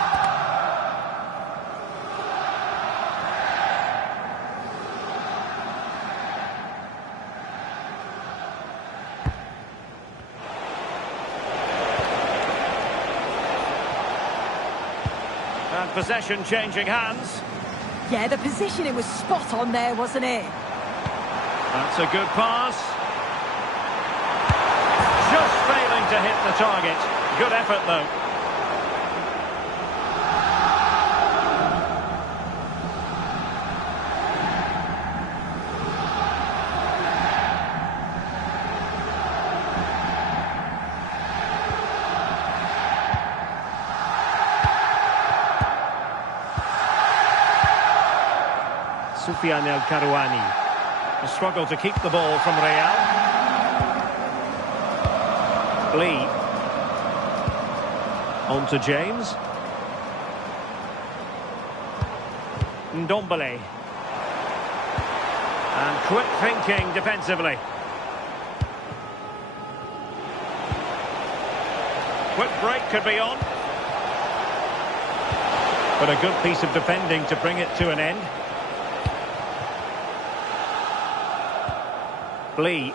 And possession changing hands. Yeah, the positioning was spot on there, wasn't it? That's a good pass. Just failing to hit the target. Good effort, though. Soufiane El Karouani. A struggle to keep the ball from Real. Lee. On to James. Ndombele. And quick thinking defensively. Quick break could be on. But a good piece of defending to bring it to an end. Lee.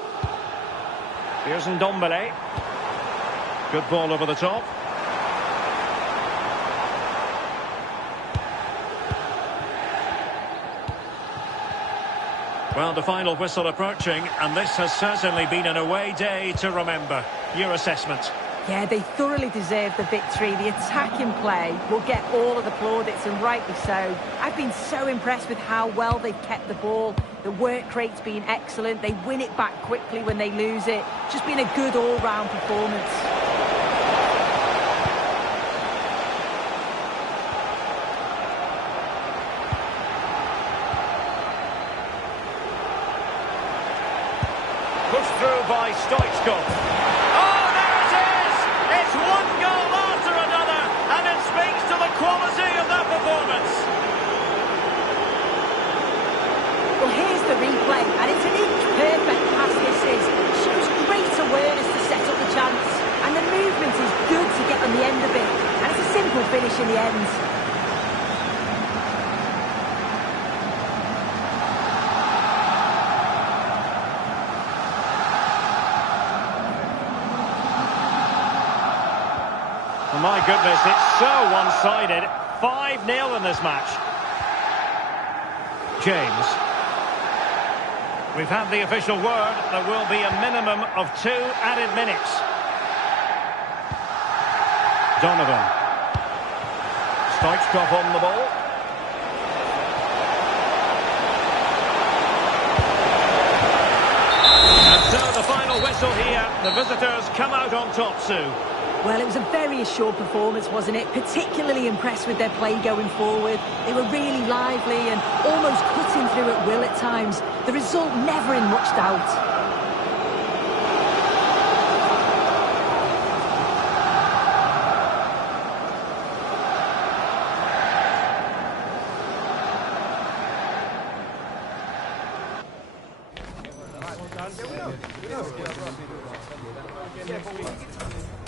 Here's Ndombele. Good ball over the top. Well, the final whistle approaching, and this has certainly been an away day to remember. Your assessment? Yeah, they thoroughly deserved the victory. The attacking play will get all of the plaudits, and rightly so. I've been so impressed with how well they've kept the ball. The work rate's been excellent. They win it back quickly when they lose it. Just been a good all-round performance. Pushed through by Stoichkov. Oh, there it is! It's one goal after another, and it speaks to the quality of that performance. Well, here's the replay, and it's an inch-perfect pass this is. Shows great awareness to set up the chance, and the movement is good to get on the end of it, and it's a simple finish in the end. Oh, my goodness, it's so one-sided. 5-0 in this match. James. We've had the official word. There will be a minimum of 2 added minutes. Donovan. Stoichkov on the ball. And so the final whistle here. The visitors come out on top, Sue. Well, it was a very assured performance, wasn't it? Particularly impressed with their play going forward. They were really lively and almost cutting through at will at times. The result never in much doubt. Yeah,